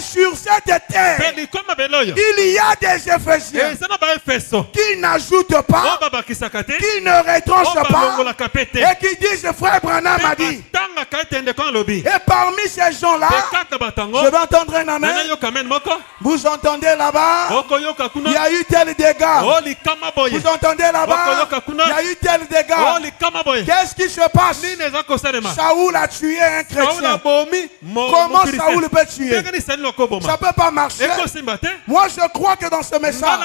sur cette terre, il y a des Éphésiens qui n'ajoutent pas, qui ne retranchent pas, et qui disent frère Branham a dit. Et parmi ces gens-là, je vais entendre un amen. Vous entendez là-bas, il y a eu tel dégât. Vous entendez là-bas, il y a eu tel dégât. Qu'est-ce qui se passe? Saoul a tué un chrétien. Comment Saoul peut tuer? Ça ne peut pas marcher. Moi je crois que dans ce message,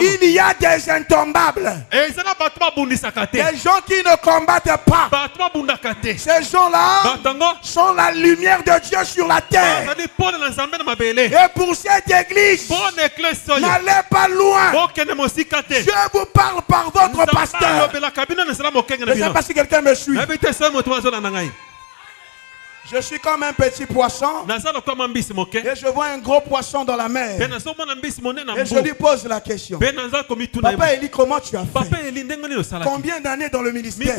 il y a des intombables. Des gens qui ne combattent pas. Ces gens-là sont la lumière de Dieu sur la terre. Et pour cette église, n'allez pas loin. Dieu vous parle par votre pasteur. Je ne sais pas si quelqu'un me suit. Je suis comme un petit poisson et je vois un gros poisson dans la mer. Et je lui pose la question. Papa Eli, comment tu as fait? Combien d'années dans le ministère?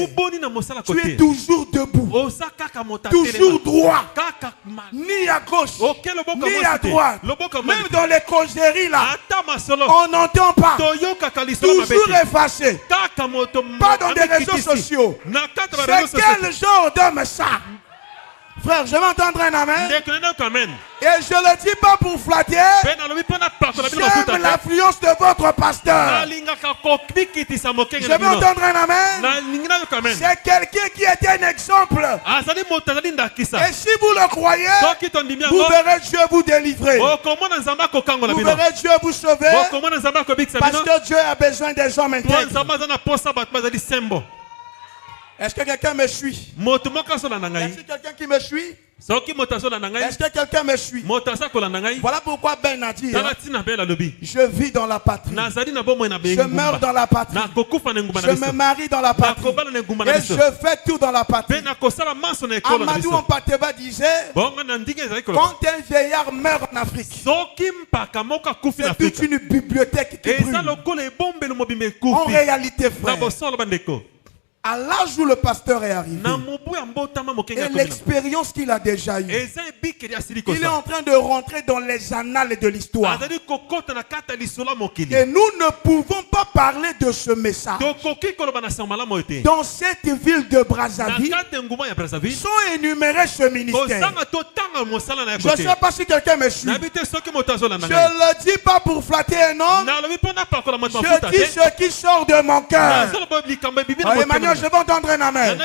Tu es toujours debout, toujours droit, ni à gauche, ni à droite. Même dans les causeries là, on n'entend pas. Toujours effacé. Pas dans des réseaux sociaux. C'est quel genre d'homme ça? Frère, je vais entendre un amen. Et je ne le dis pas pour flatter. J'aime l'influence de votre pasteur. Je vais entendre un amen. C'est quelqu'un qui est un exemple. Et si vous le croyez, vous verrez Dieu vous délivrer. Vous verrez Dieu vous sauver. Parce que Dieu a besoin des hommes intègres. Est-ce que quelqu'un me suit? Est-ce que quelqu'un qui me suit? Est-ce que quelqu'un me suit? Voilà pourquoi Ben a dit, je vis dans la patrie, je meurs dans la patrie, je me marie dans la patrie, et je fais tout dans la patrie. Amadou Ampateba disait, quand un vieillard meurt en Afrique, c'est toute une bibliothèque qui brûle. En réalité, frère, à l'âge où le pasteur est arrivé et l'expérience qu'il a déjà eue, il est en train de rentrer dans les annales de l'histoire. Et nous ne pouvons pas parler de ce message. Dans cette ville de Brazzaville, sont énumérés ce ministère. Je ne sais pas si quelqu'un me suit. Je ne le dis pas pour flatter un homme. Je dis ce qui sort de mon cœur. Emmanuel, je vais entendre un amen.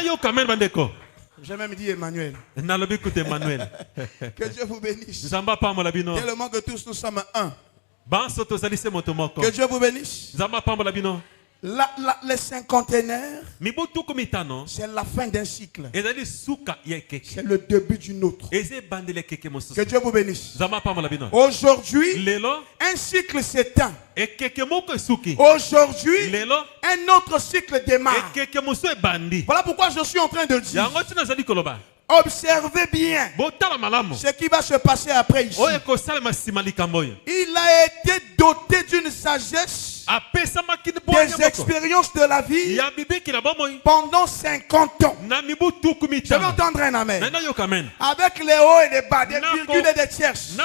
J'ai même dit Emmanuel. Que Dieu vous bénisse. Tellement que tous nous sommes un. Que Dieu vous bénisse. Les cinquantenaires, c'est la fin d'un cycle. C'est le début d'une autre. Que Dieu vous bénisse. Aujourd'hui, un cycle s'éteint. Aujourd'hui, un autre cycle démarre. Voilà pourquoi je suis en train de dire, observez bien ce qui va se passer après ici. Il a été doté d'une sagesse, des expériences de la vie pendant 50 ans. Je vais entendre un amen. Avec les hauts et les bas, des virgules et des tierces.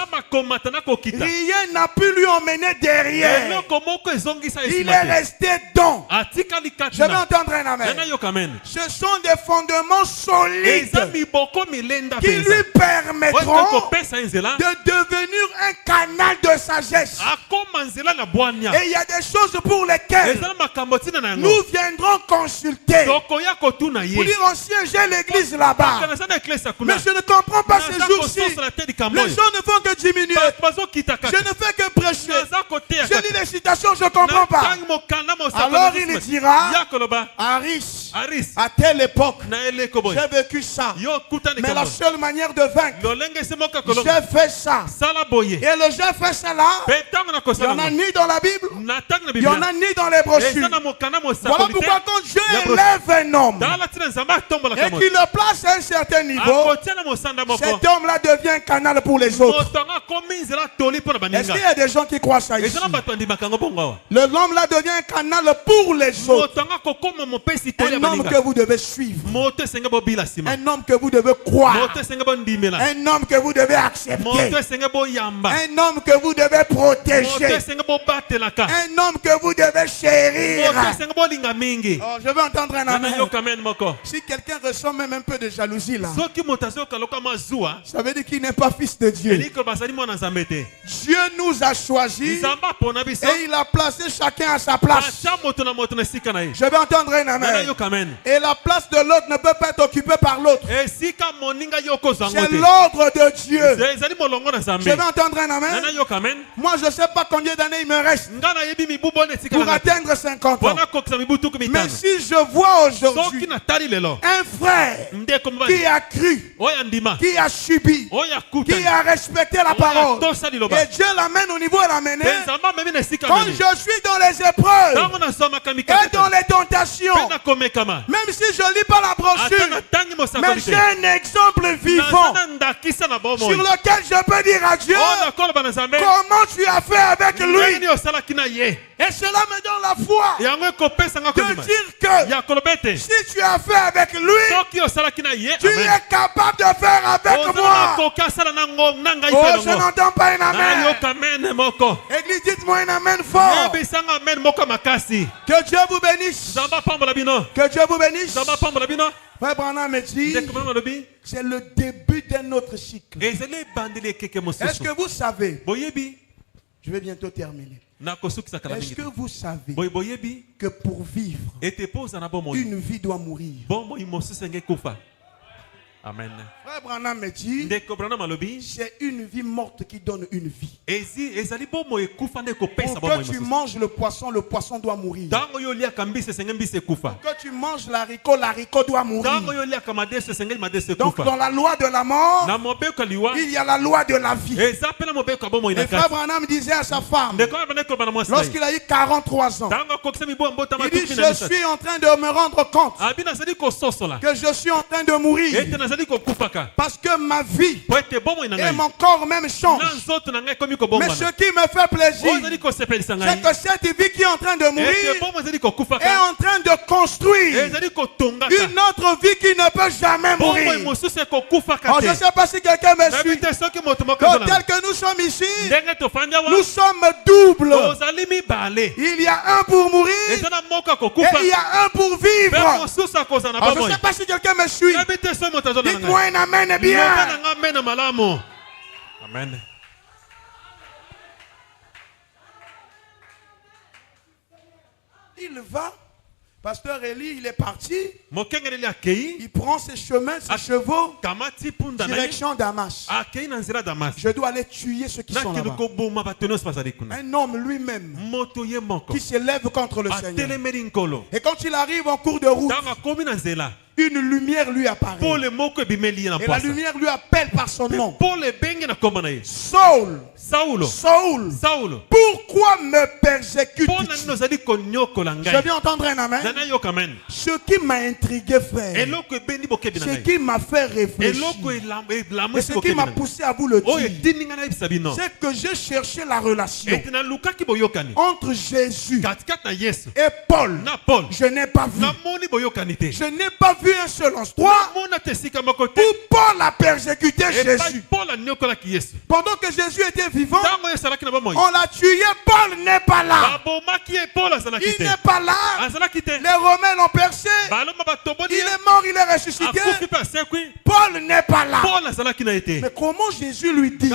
Rien n'a pu lui emmener derrière. Il est resté dans. Je vais entendre un amen. Ce sont des fondements solides qui lui permettront de devenir un canal de sagesse. Et il y a des choses pour lesquelles nous viendrons consulter. Pour dire ancien, j'ai l'église là-bas, mais je ne comprends pas ces jours-ci. Les gens ne font que diminuer. Je ne fais que prêcher. Je lis les citations, je ne comprends pas. Alors il dira, Aris, à telle époque, j'ai vécu ça. Mais la seule manière de vaincre, j'ai fait ça. Et le j'ai fait ça là, il n'y en a ni dans la Bible, il n'y en a ni dans les brochures. Voilà pourquoi quand Dieu élève un homme et qu'il le place à un certain niveau, cet homme-là devient un canal pour les autres. Est-ce qu'il y a des gens qui croient ça ici? L'homme-là devient un canal pour les autres. Et homme que vous devez suivre. Un homme que vous devez croire. Un homme que vous devez accepter. Un homme que vous devez protéger. Un homme que vous devez chérir. Oh, je veux entendre un amen. Si quelqu'un ressent même un peu de jalousie là, ça veut dire qu'il n'est pas fils de Dieu. Dieu nous a choisis et il a placé chacun à sa place. Je vais entendre un amen. Et la place de l'autre ne peut pas être occupée par l'autre. C'est l'ordre de Dieu. Je vais entendre un amen. Moi je ne sais pas combien d'années il me reste pour atteindre 50 ans. Mais si je vois aujourd'hui un frère qui a cru, qui a subi, qui a respecté la parole, et Dieu l'amène au niveau de l'amener, quand je suis dans les épreuves et dans les tentations, même si je ne lis pas la brochure, mais j'ai un exemple vivant sur lequel je peux dire à Dieu comment tu as fait avec lui. Et cela me donne la foi de dire que si tu as fait avec lui, tu es capable de faire avec moi. Oh, je n'entends pas un amen. Église, dites-moi un amen fort. Que Dieu vous bénisse. Que Dieu vous bénisse. Frère Branham me dit, c'est le début d'un autre cycle. Est-ce que vous savez? Je vais bientôt terminer. Est-ce que vous savez que pour vivre, une vie doit mourir? Amen. Frère Branham me dit, c'est une vie morte qui donne une vie. Pour que tu manges le poisson doit mourir. Pour que tu manges l'haricot doit mourir. Donc dans la loi de la mort, il y a la loi de la vie. Et Frère Branham disait à sa femme, lorsqu'il a eu 43 ans, il dit, je suis en train de me rendre compte que je suis en train de mourir. Parce que ma vie et mon corps même changent. Mais ce qui me fait plaisir, c'est que cette vie qui est en train de mourir est en train de construire une autre vie qui ne peut jamais mourir. Alors, je ne sais pas si quelqu'un me suit. Tel que nous sommes ici, nous sommes doubles. Il y a un pour mourir et il y a un pour vivre. Alors, je ne sais pas si quelqu'un me suit. Dites-moi un amen bien. Amen. Il va. Pasteur Eli, il est parti. Il prend ses chemins, ses chevaux, direction Damas. Je dois aller tuer ceux qui sont là-bas. Un homme lui-même qui s'élève contre le Seigneur. Et quand il arrive en cours de route, une lumière lui apparaît. Et la lumière lui appelle par son nom. Saul, Saul, pourquoi me persécutes-tu? Je viens entendre un amen. Ce qui m'a intrigué, frère, ce qui m'a fait réfléchir, et ce qui m'a poussé à vous le dire, c'est que j'ai cherché la relation entre Jésus et Paul. Je n'ai pas vu. Je n'ai pas vu un seul endroit où Paul a persécuté Jésus. Pendant que Jésus était vivant, on l'a tué. Paul n'est pas là. Il n'est pas là. Les Romains l'ont percé. Il est mort, il est ressuscité. Paul n'est pas là. Mais comment Jésus lui dit,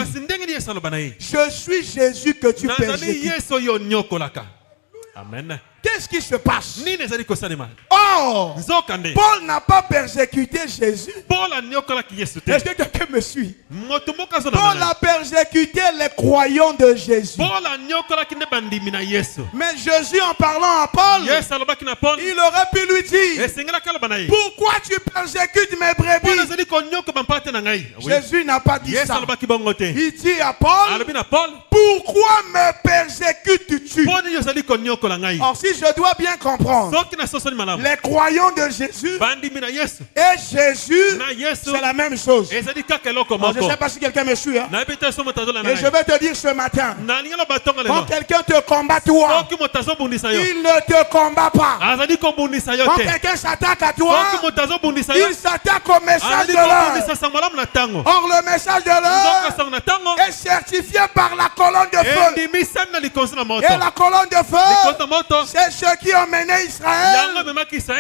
je suis Jésus que tu persécutes? Amen. Qu'est-ce qui se passe? Oh, Paul n'a pas persécuté Jésus. Est-ce que quelqu'un me suit? Paul a persécuté les croyants de Jésus. Mais Jésus, en parlant à Paul, il aurait pu lui dire, pourquoi tu persécutes mes brebis? Jésus n'a pas dit ça. Il dit à Paul, pourquoi me persécutes-tu? Or, si je dois bien comprendre, les croyants de Jésus et Jésus, c'est la même chose. Je ne sais pas si quelqu'un me suit. Hein? Et je vais te dire ce matin, quand quelqu'un te combat toi, il ne te combat pas. Quand quelqu'un s'attaque à toi, il s'attaque au message de l'heure. Or le message de l'heure est certifié par la colonne de feu. Et la colonne de feu, c'est ceux qui ont mené Israël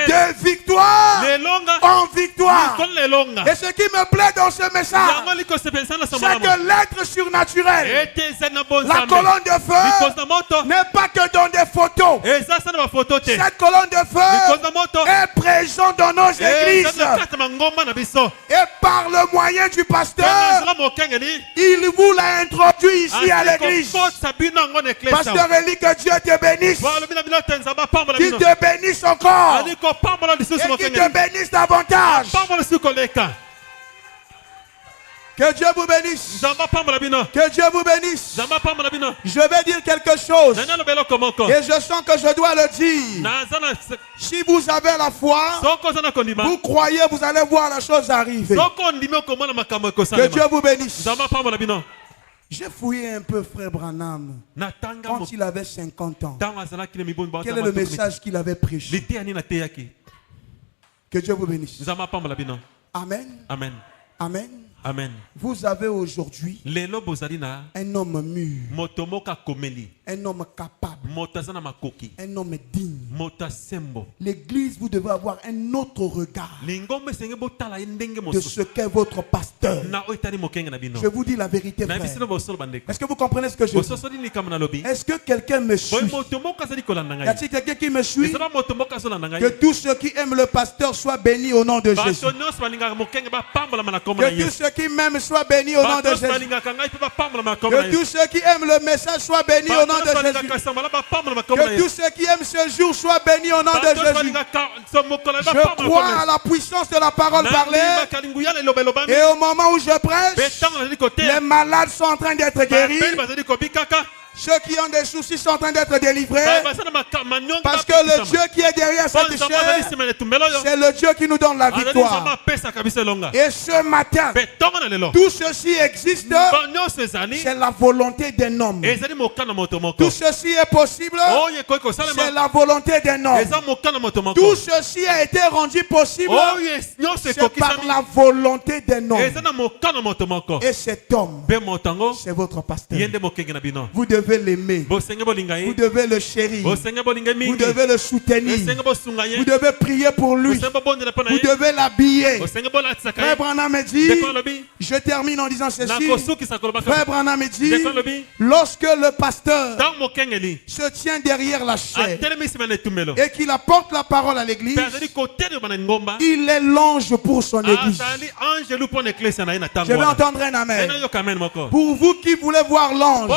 de victoire en victoire. Et ce qui me plaît dans ce message, c'est que l'être surnaturel, la colonne de feu, n'est pas que dans des photos. Cette colonne de feu est présente dans nos églises. Et par le moyen du pasteur, il vous l'a introduit ici à l'église. Pasteur Eli, que Dieu te bénisse. Qu'il te bénisse encore. Et qu'il te bénisse davantage. Que Dieu vous bénisse. Que Dieu vous bénisse. Je vais dire quelque chose. Et je sens que je dois le dire. Si vous avez la foi, vous croyez, vous allez voir la chose arriver. Que Dieu vous bénisse. J'ai fouillé un peu frère Branham quand il avait 50 ans. Quel est le message qu'il avait prêché? Que Dieu vous bénisse. Amen. Amen. Amen. Amen. Vous avez aujourd'hui un homme mûr, un homme capable, un homme digne. L'église, vous devez avoir un autre regard de ce qu'est votre pasteur. Je vous dis la vérité, frère. Est-ce que vous comprenez ce que je dis? Est-ce que quelqu'un me suit? Y a-t-il quelqu'un qui me suit? Que tous ceux qui aiment le pasteur soient bénis au nom de Jésus. Que tous ceux qui m'aiment soient bénis au nom de Jésus. Que tous ceux qui aiment le message soient bénis au nom de Jésus. Que tous ceux qui aiment ce jour soient bénis au nom de Jésus. Je crois à la puissance de la parole parlée. Et au moment où je prêche, les malades sont en train d'être guéris. Ceux qui ont des soucis sont en train d'être délivrés. Parce que le Dieu qui est derrière cette chair, c'est le Dieu qui nous donne la victoire. Et ce matin, tout ceci existe. C'est la volonté d'un homme. Tout ceci est possible. C'est la volonté d'un homme. Tout ceci a été rendu possible. C'est par la volonté d'un homme. Et cet homme, c'est votre pasteur. Vous devez l'aimer. Vous devez le chérir. Vous devez le soutenir. Vous devez prier pour lui. Vous devez l'habiller. Frère Branham me dit, je termine en disant ceci. Frère Branham me dit, lorsque le pasteur se tient derrière la chair et qu'il apporte la parole à l'église, il est l'ange pour son église. Je vais entendre un amen. Pour vous qui voulez voir l'ange,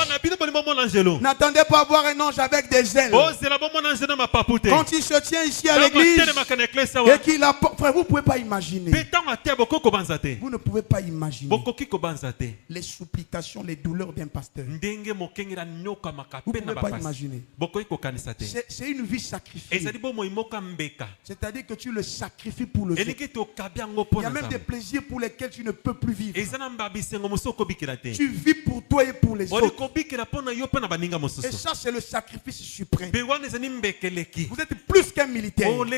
n'attendez pas à voir un ange avec des ailes. Quand il se tient ici à l'église et qu'il apporte, frère, vous ne pouvez pas imaginer. Vous ne pouvez pas imaginer les supplications, les douleurs d'un pasteur. Vous ne pouvez pas imaginer. C'est une vie sacrifiée. C'est-à-dire que tu le sacrifies pour le Seigneur. Il y a même des plaisirs pour lesquels tu ne peux plus vivre. Tu vis pour toi et pour les autres. Et ça, c'est le sacrifice suprême. Vous êtes plus qu'un militaire. Vous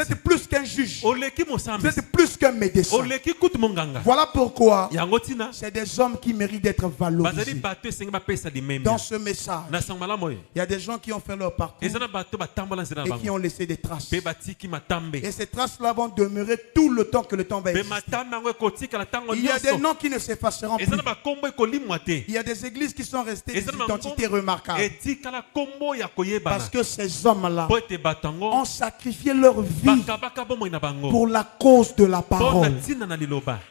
êtes plus qu'un juge. Vous êtes plus qu'un médecin. Voilà pourquoi c'est des hommes qui méritent d'être valorisés. Dans ce message, il y a des gens qui ont fait leur parcours et qui ont laissé des traces. Et ces traces-là vont demeurer tout le temps que le temps va exister. Il y a des noms qui ne s'effaceront plus. Il y a des églises qui sont restées des identités remarquables. Parce que ces hommes-là ont sacrifié leur vie pour la cause de la parole.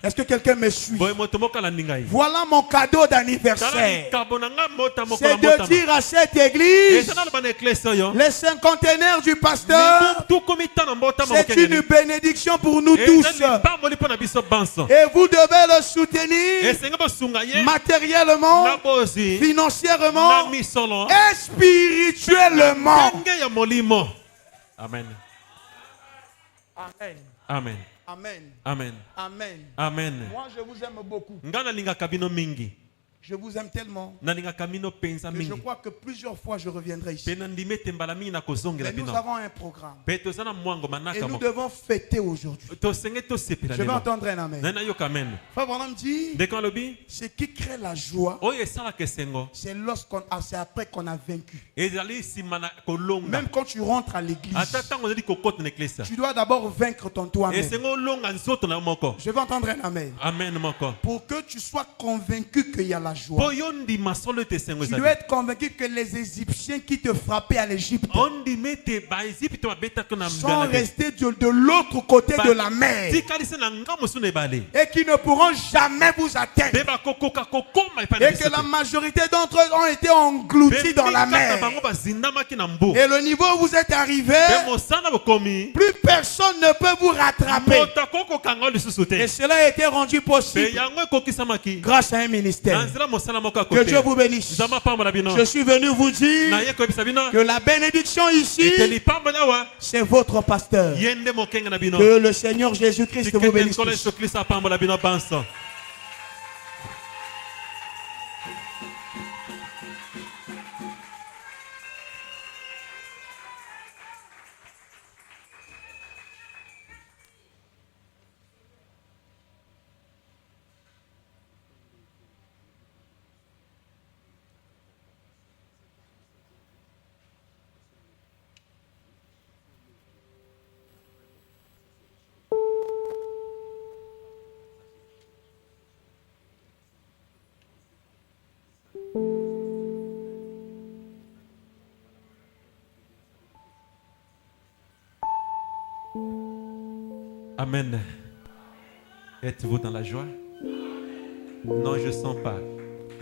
Est-ce que quelqu'un me suit? Voilà mon cadeau d'anniversaire. C'est de dire à cette église, les cinquantenaires du pasteur, c'est une bénédiction pour nous tous. Et vous devez le soutenir matériellement, financièrement et spirituellement. Amen. Amen. Amen. Amen. Amen. Amen. Amen. Moi, je vous aime beaucoup. Ngana linga kabino mingi. Je vous aime tellement Na linga kamino pensa que mingi. je crois que plusieurs fois je reviendrai ici. Pena ndimete mbala mingi na kozongela Mais nous bino. avons un programme. Peto sana mwango manaka Et nous mo. devons fêter aujourd'hui. To senge to sepela Je vais lelo. entendre un amen. Nana yo kamen. Frère Branham dit, De quand lobi? ce qui crée la joie, Oye sala kesengo. c'est après qu'on a vaincu. Ezali simana kolonga. Même quand tu rentres à l'église, Ata tango zali kokota na eklesa. tu dois d'abord vaincre ton toi-même. Esengo longa nzoto na moko. Je vais entendre un amen. Amen moko. Pour que tu sois convaincu qu'il y a la joie. Boyondi masolo te sengo Tu zali. dois être convaincu que les Égyptiens qui te frappaient à l'Égypte Ondi mete ba Egypte ba beta ko na sont mbala. restés de l'autre côté de la mer Tikalise na ngamo sune bale. et qui ne pourront jamais vous atteindre. Beba kokoka kokoma ipana. Et que la majorité d'entre eux ont été engloutis dans la mer. Et le niveau où vous êtes arrivé, plus personne ne peut vous rattraper. Et cela a été rendu possible grâce à un ministère. Que Dieu vous bénisse. Je suis venu vous dire que la bénédiction ici, c'est votre pasteur. Que le Seigneur Jésus-Christ vous bénisse. Amen. Êtes-vous dans la joie? Non, je ne sens pas.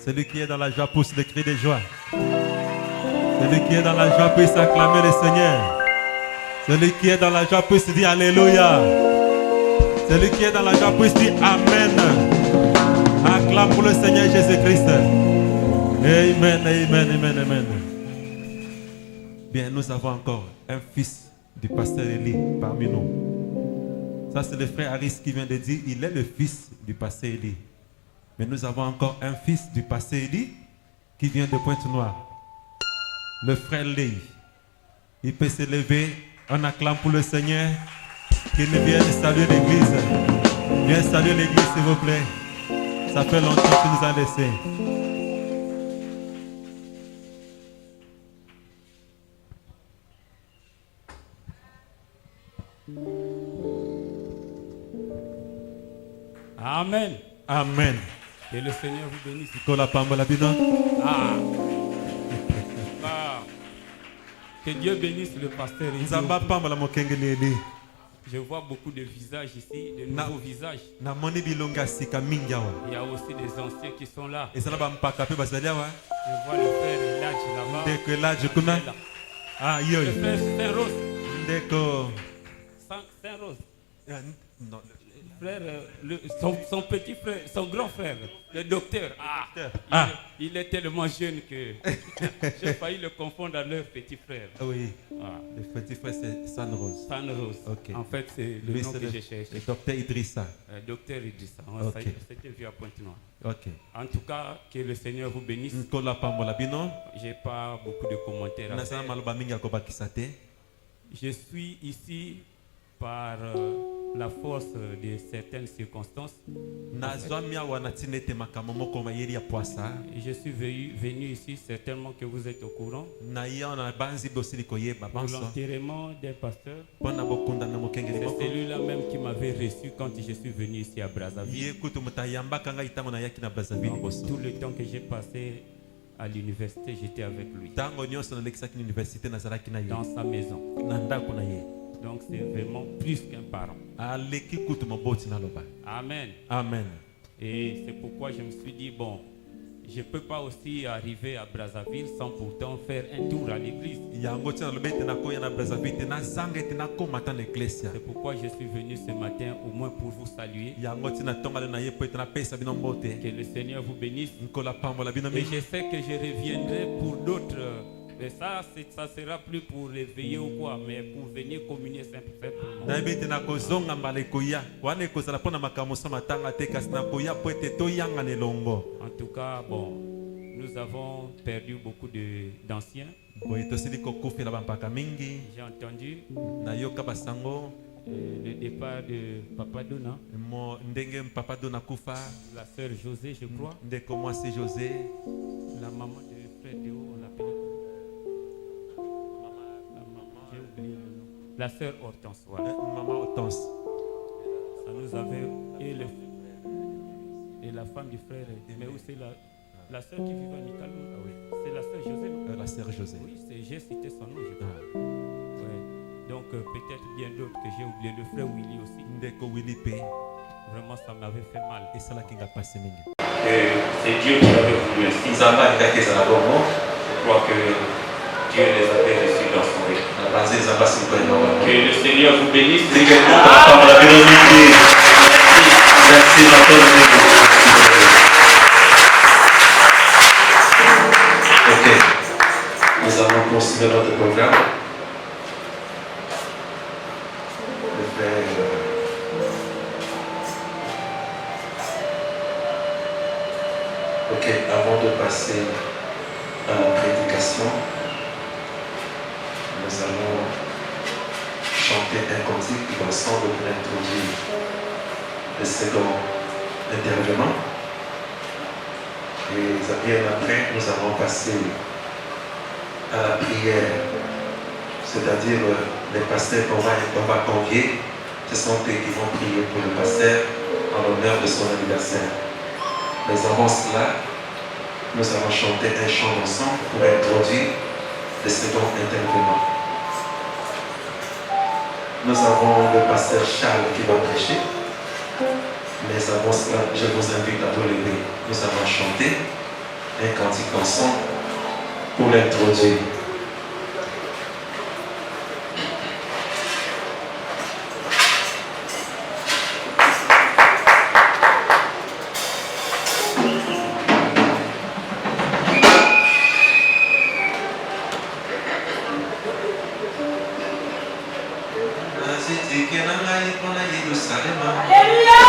Celui qui est dans la joie pousse des cris de joie. Celui qui est dans la joie puisse acclamer le Seigneur. Celui qui est dans la joie puisse dire Alléluia. Celui qui est dans la joie puisse dire Amen. Acclame pour le Seigneur Jésus-Christ. Amen, amen, amen, amen. Bien, nous avons encore un fils du pasteur Élie parmi nous. Ça, c'est le frère Harris qui vient de dire, il est le fils du pasteur Élie. Mais nous avons encore un fils du pasteur Élie qui vient de Pointe-Noire. Le frère Léi. Il peut se lever, on acclame pour le Seigneur, qu'il vienne saluer l'église. Viens saluer l'église, s'il vous plaît. Ça fait longtemps qu'il nous a laissés. Amen. Amen. Que le Seigneur vous bénisse. Que Dieu bénisse le pasteur. Je vois beaucoup de visages ici, de nouveaux visages. Il y a aussi des anciens qui sont là. Je vois le frère Eladj là-bas. Ah, le frère Saint-Rose. Saint-Rose. Frère, son petit frère, son grand frère, le docteur. Il est tellement jeune que j'ai failli le confondre à leur petit frère. Oui. Le petit frère, c'est Saint-Rose. Saint-Rose. Okay. En fait, c'est le nom que j'ai cherché. Le docteur Idrissa. Docteur Idrissa. Okay. C'était vu à Pointe-Noire. Okay. En tout cas, que le Seigneur vous bénisse. J'ai pas beaucoup de commentaires à faire. Je suis ici par la force de certaines circonstances. Je suis venu ici, certainement que vous êtes au courant, pour l'enterrement d'un pasteur. C'est celui-là même qui m'avait reçu quand je suis venu ici à Brazzaville. Tout le temps que j'ai passé à l'université, j'étais avec lui. Dans sa maison. Donc c'est vraiment plus qu'un parent. Amen. Amen. Et c'est pourquoi je me suis dit, bon, je ne peux pas aussi arriver à Brazzaville sans pourtant faire un tour à l'église. C'est pourquoi je suis venu ce matin au moins pour vous saluer. Que le Seigneur vous bénisse. Et je sais que je reviendrai pour d'autres Et ça sera plus pour réveiller ou quoi, mais pour venir communier simplement. En tout cas, bon, nous avons perdu beaucoup d'anciens. J'ai entendu le départ de Papa Dona, la sœur José, je crois, la maman de Frère Déo, on l'appelle j'ai oublié le nom. La sœur Hortense, voilà. Maman Hortense. Ça nous avait et la femme du frère, mais où c'est la sœur qui vivait en Italie. Ah oui. C'est la sœur José, non? La sœur José. Oui, j'ai cité son nom, je crois. Ouais. Donc peut-être bien d'autres que j'ai oublié. Le frère Willy aussi. Vraiment, ça m'avait fait mal. Et c'est là qu'il a passé. C'est Dieu qui avait voulu ainsi. Je crois que Dieu les avait reçus dans son règne. Que le Seigneur vous bénisse. Merci. Ok. Nous allons continuer notre programme. Le frère. Ok, avant de passer à la prédication, nous allons chanter un cantique qui va ensemble pour introduire le second intervenant. Et bien après, nous allons passer à la prière, c'est-à-dire les pasteurs qu'on va convier, ce sont eux qui vont prier pour le pasteur en l'honneur de son anniversaire. Mais avant cela, nous allons chanter un chant ensemble pour introduire le second intervenant. Nous avons le pasteur Charles qui va prêcher. Mais avant cela, je vous invite à vous lever. Nous allons chanter un cantique ensemble pour l'introduire. Alléluia.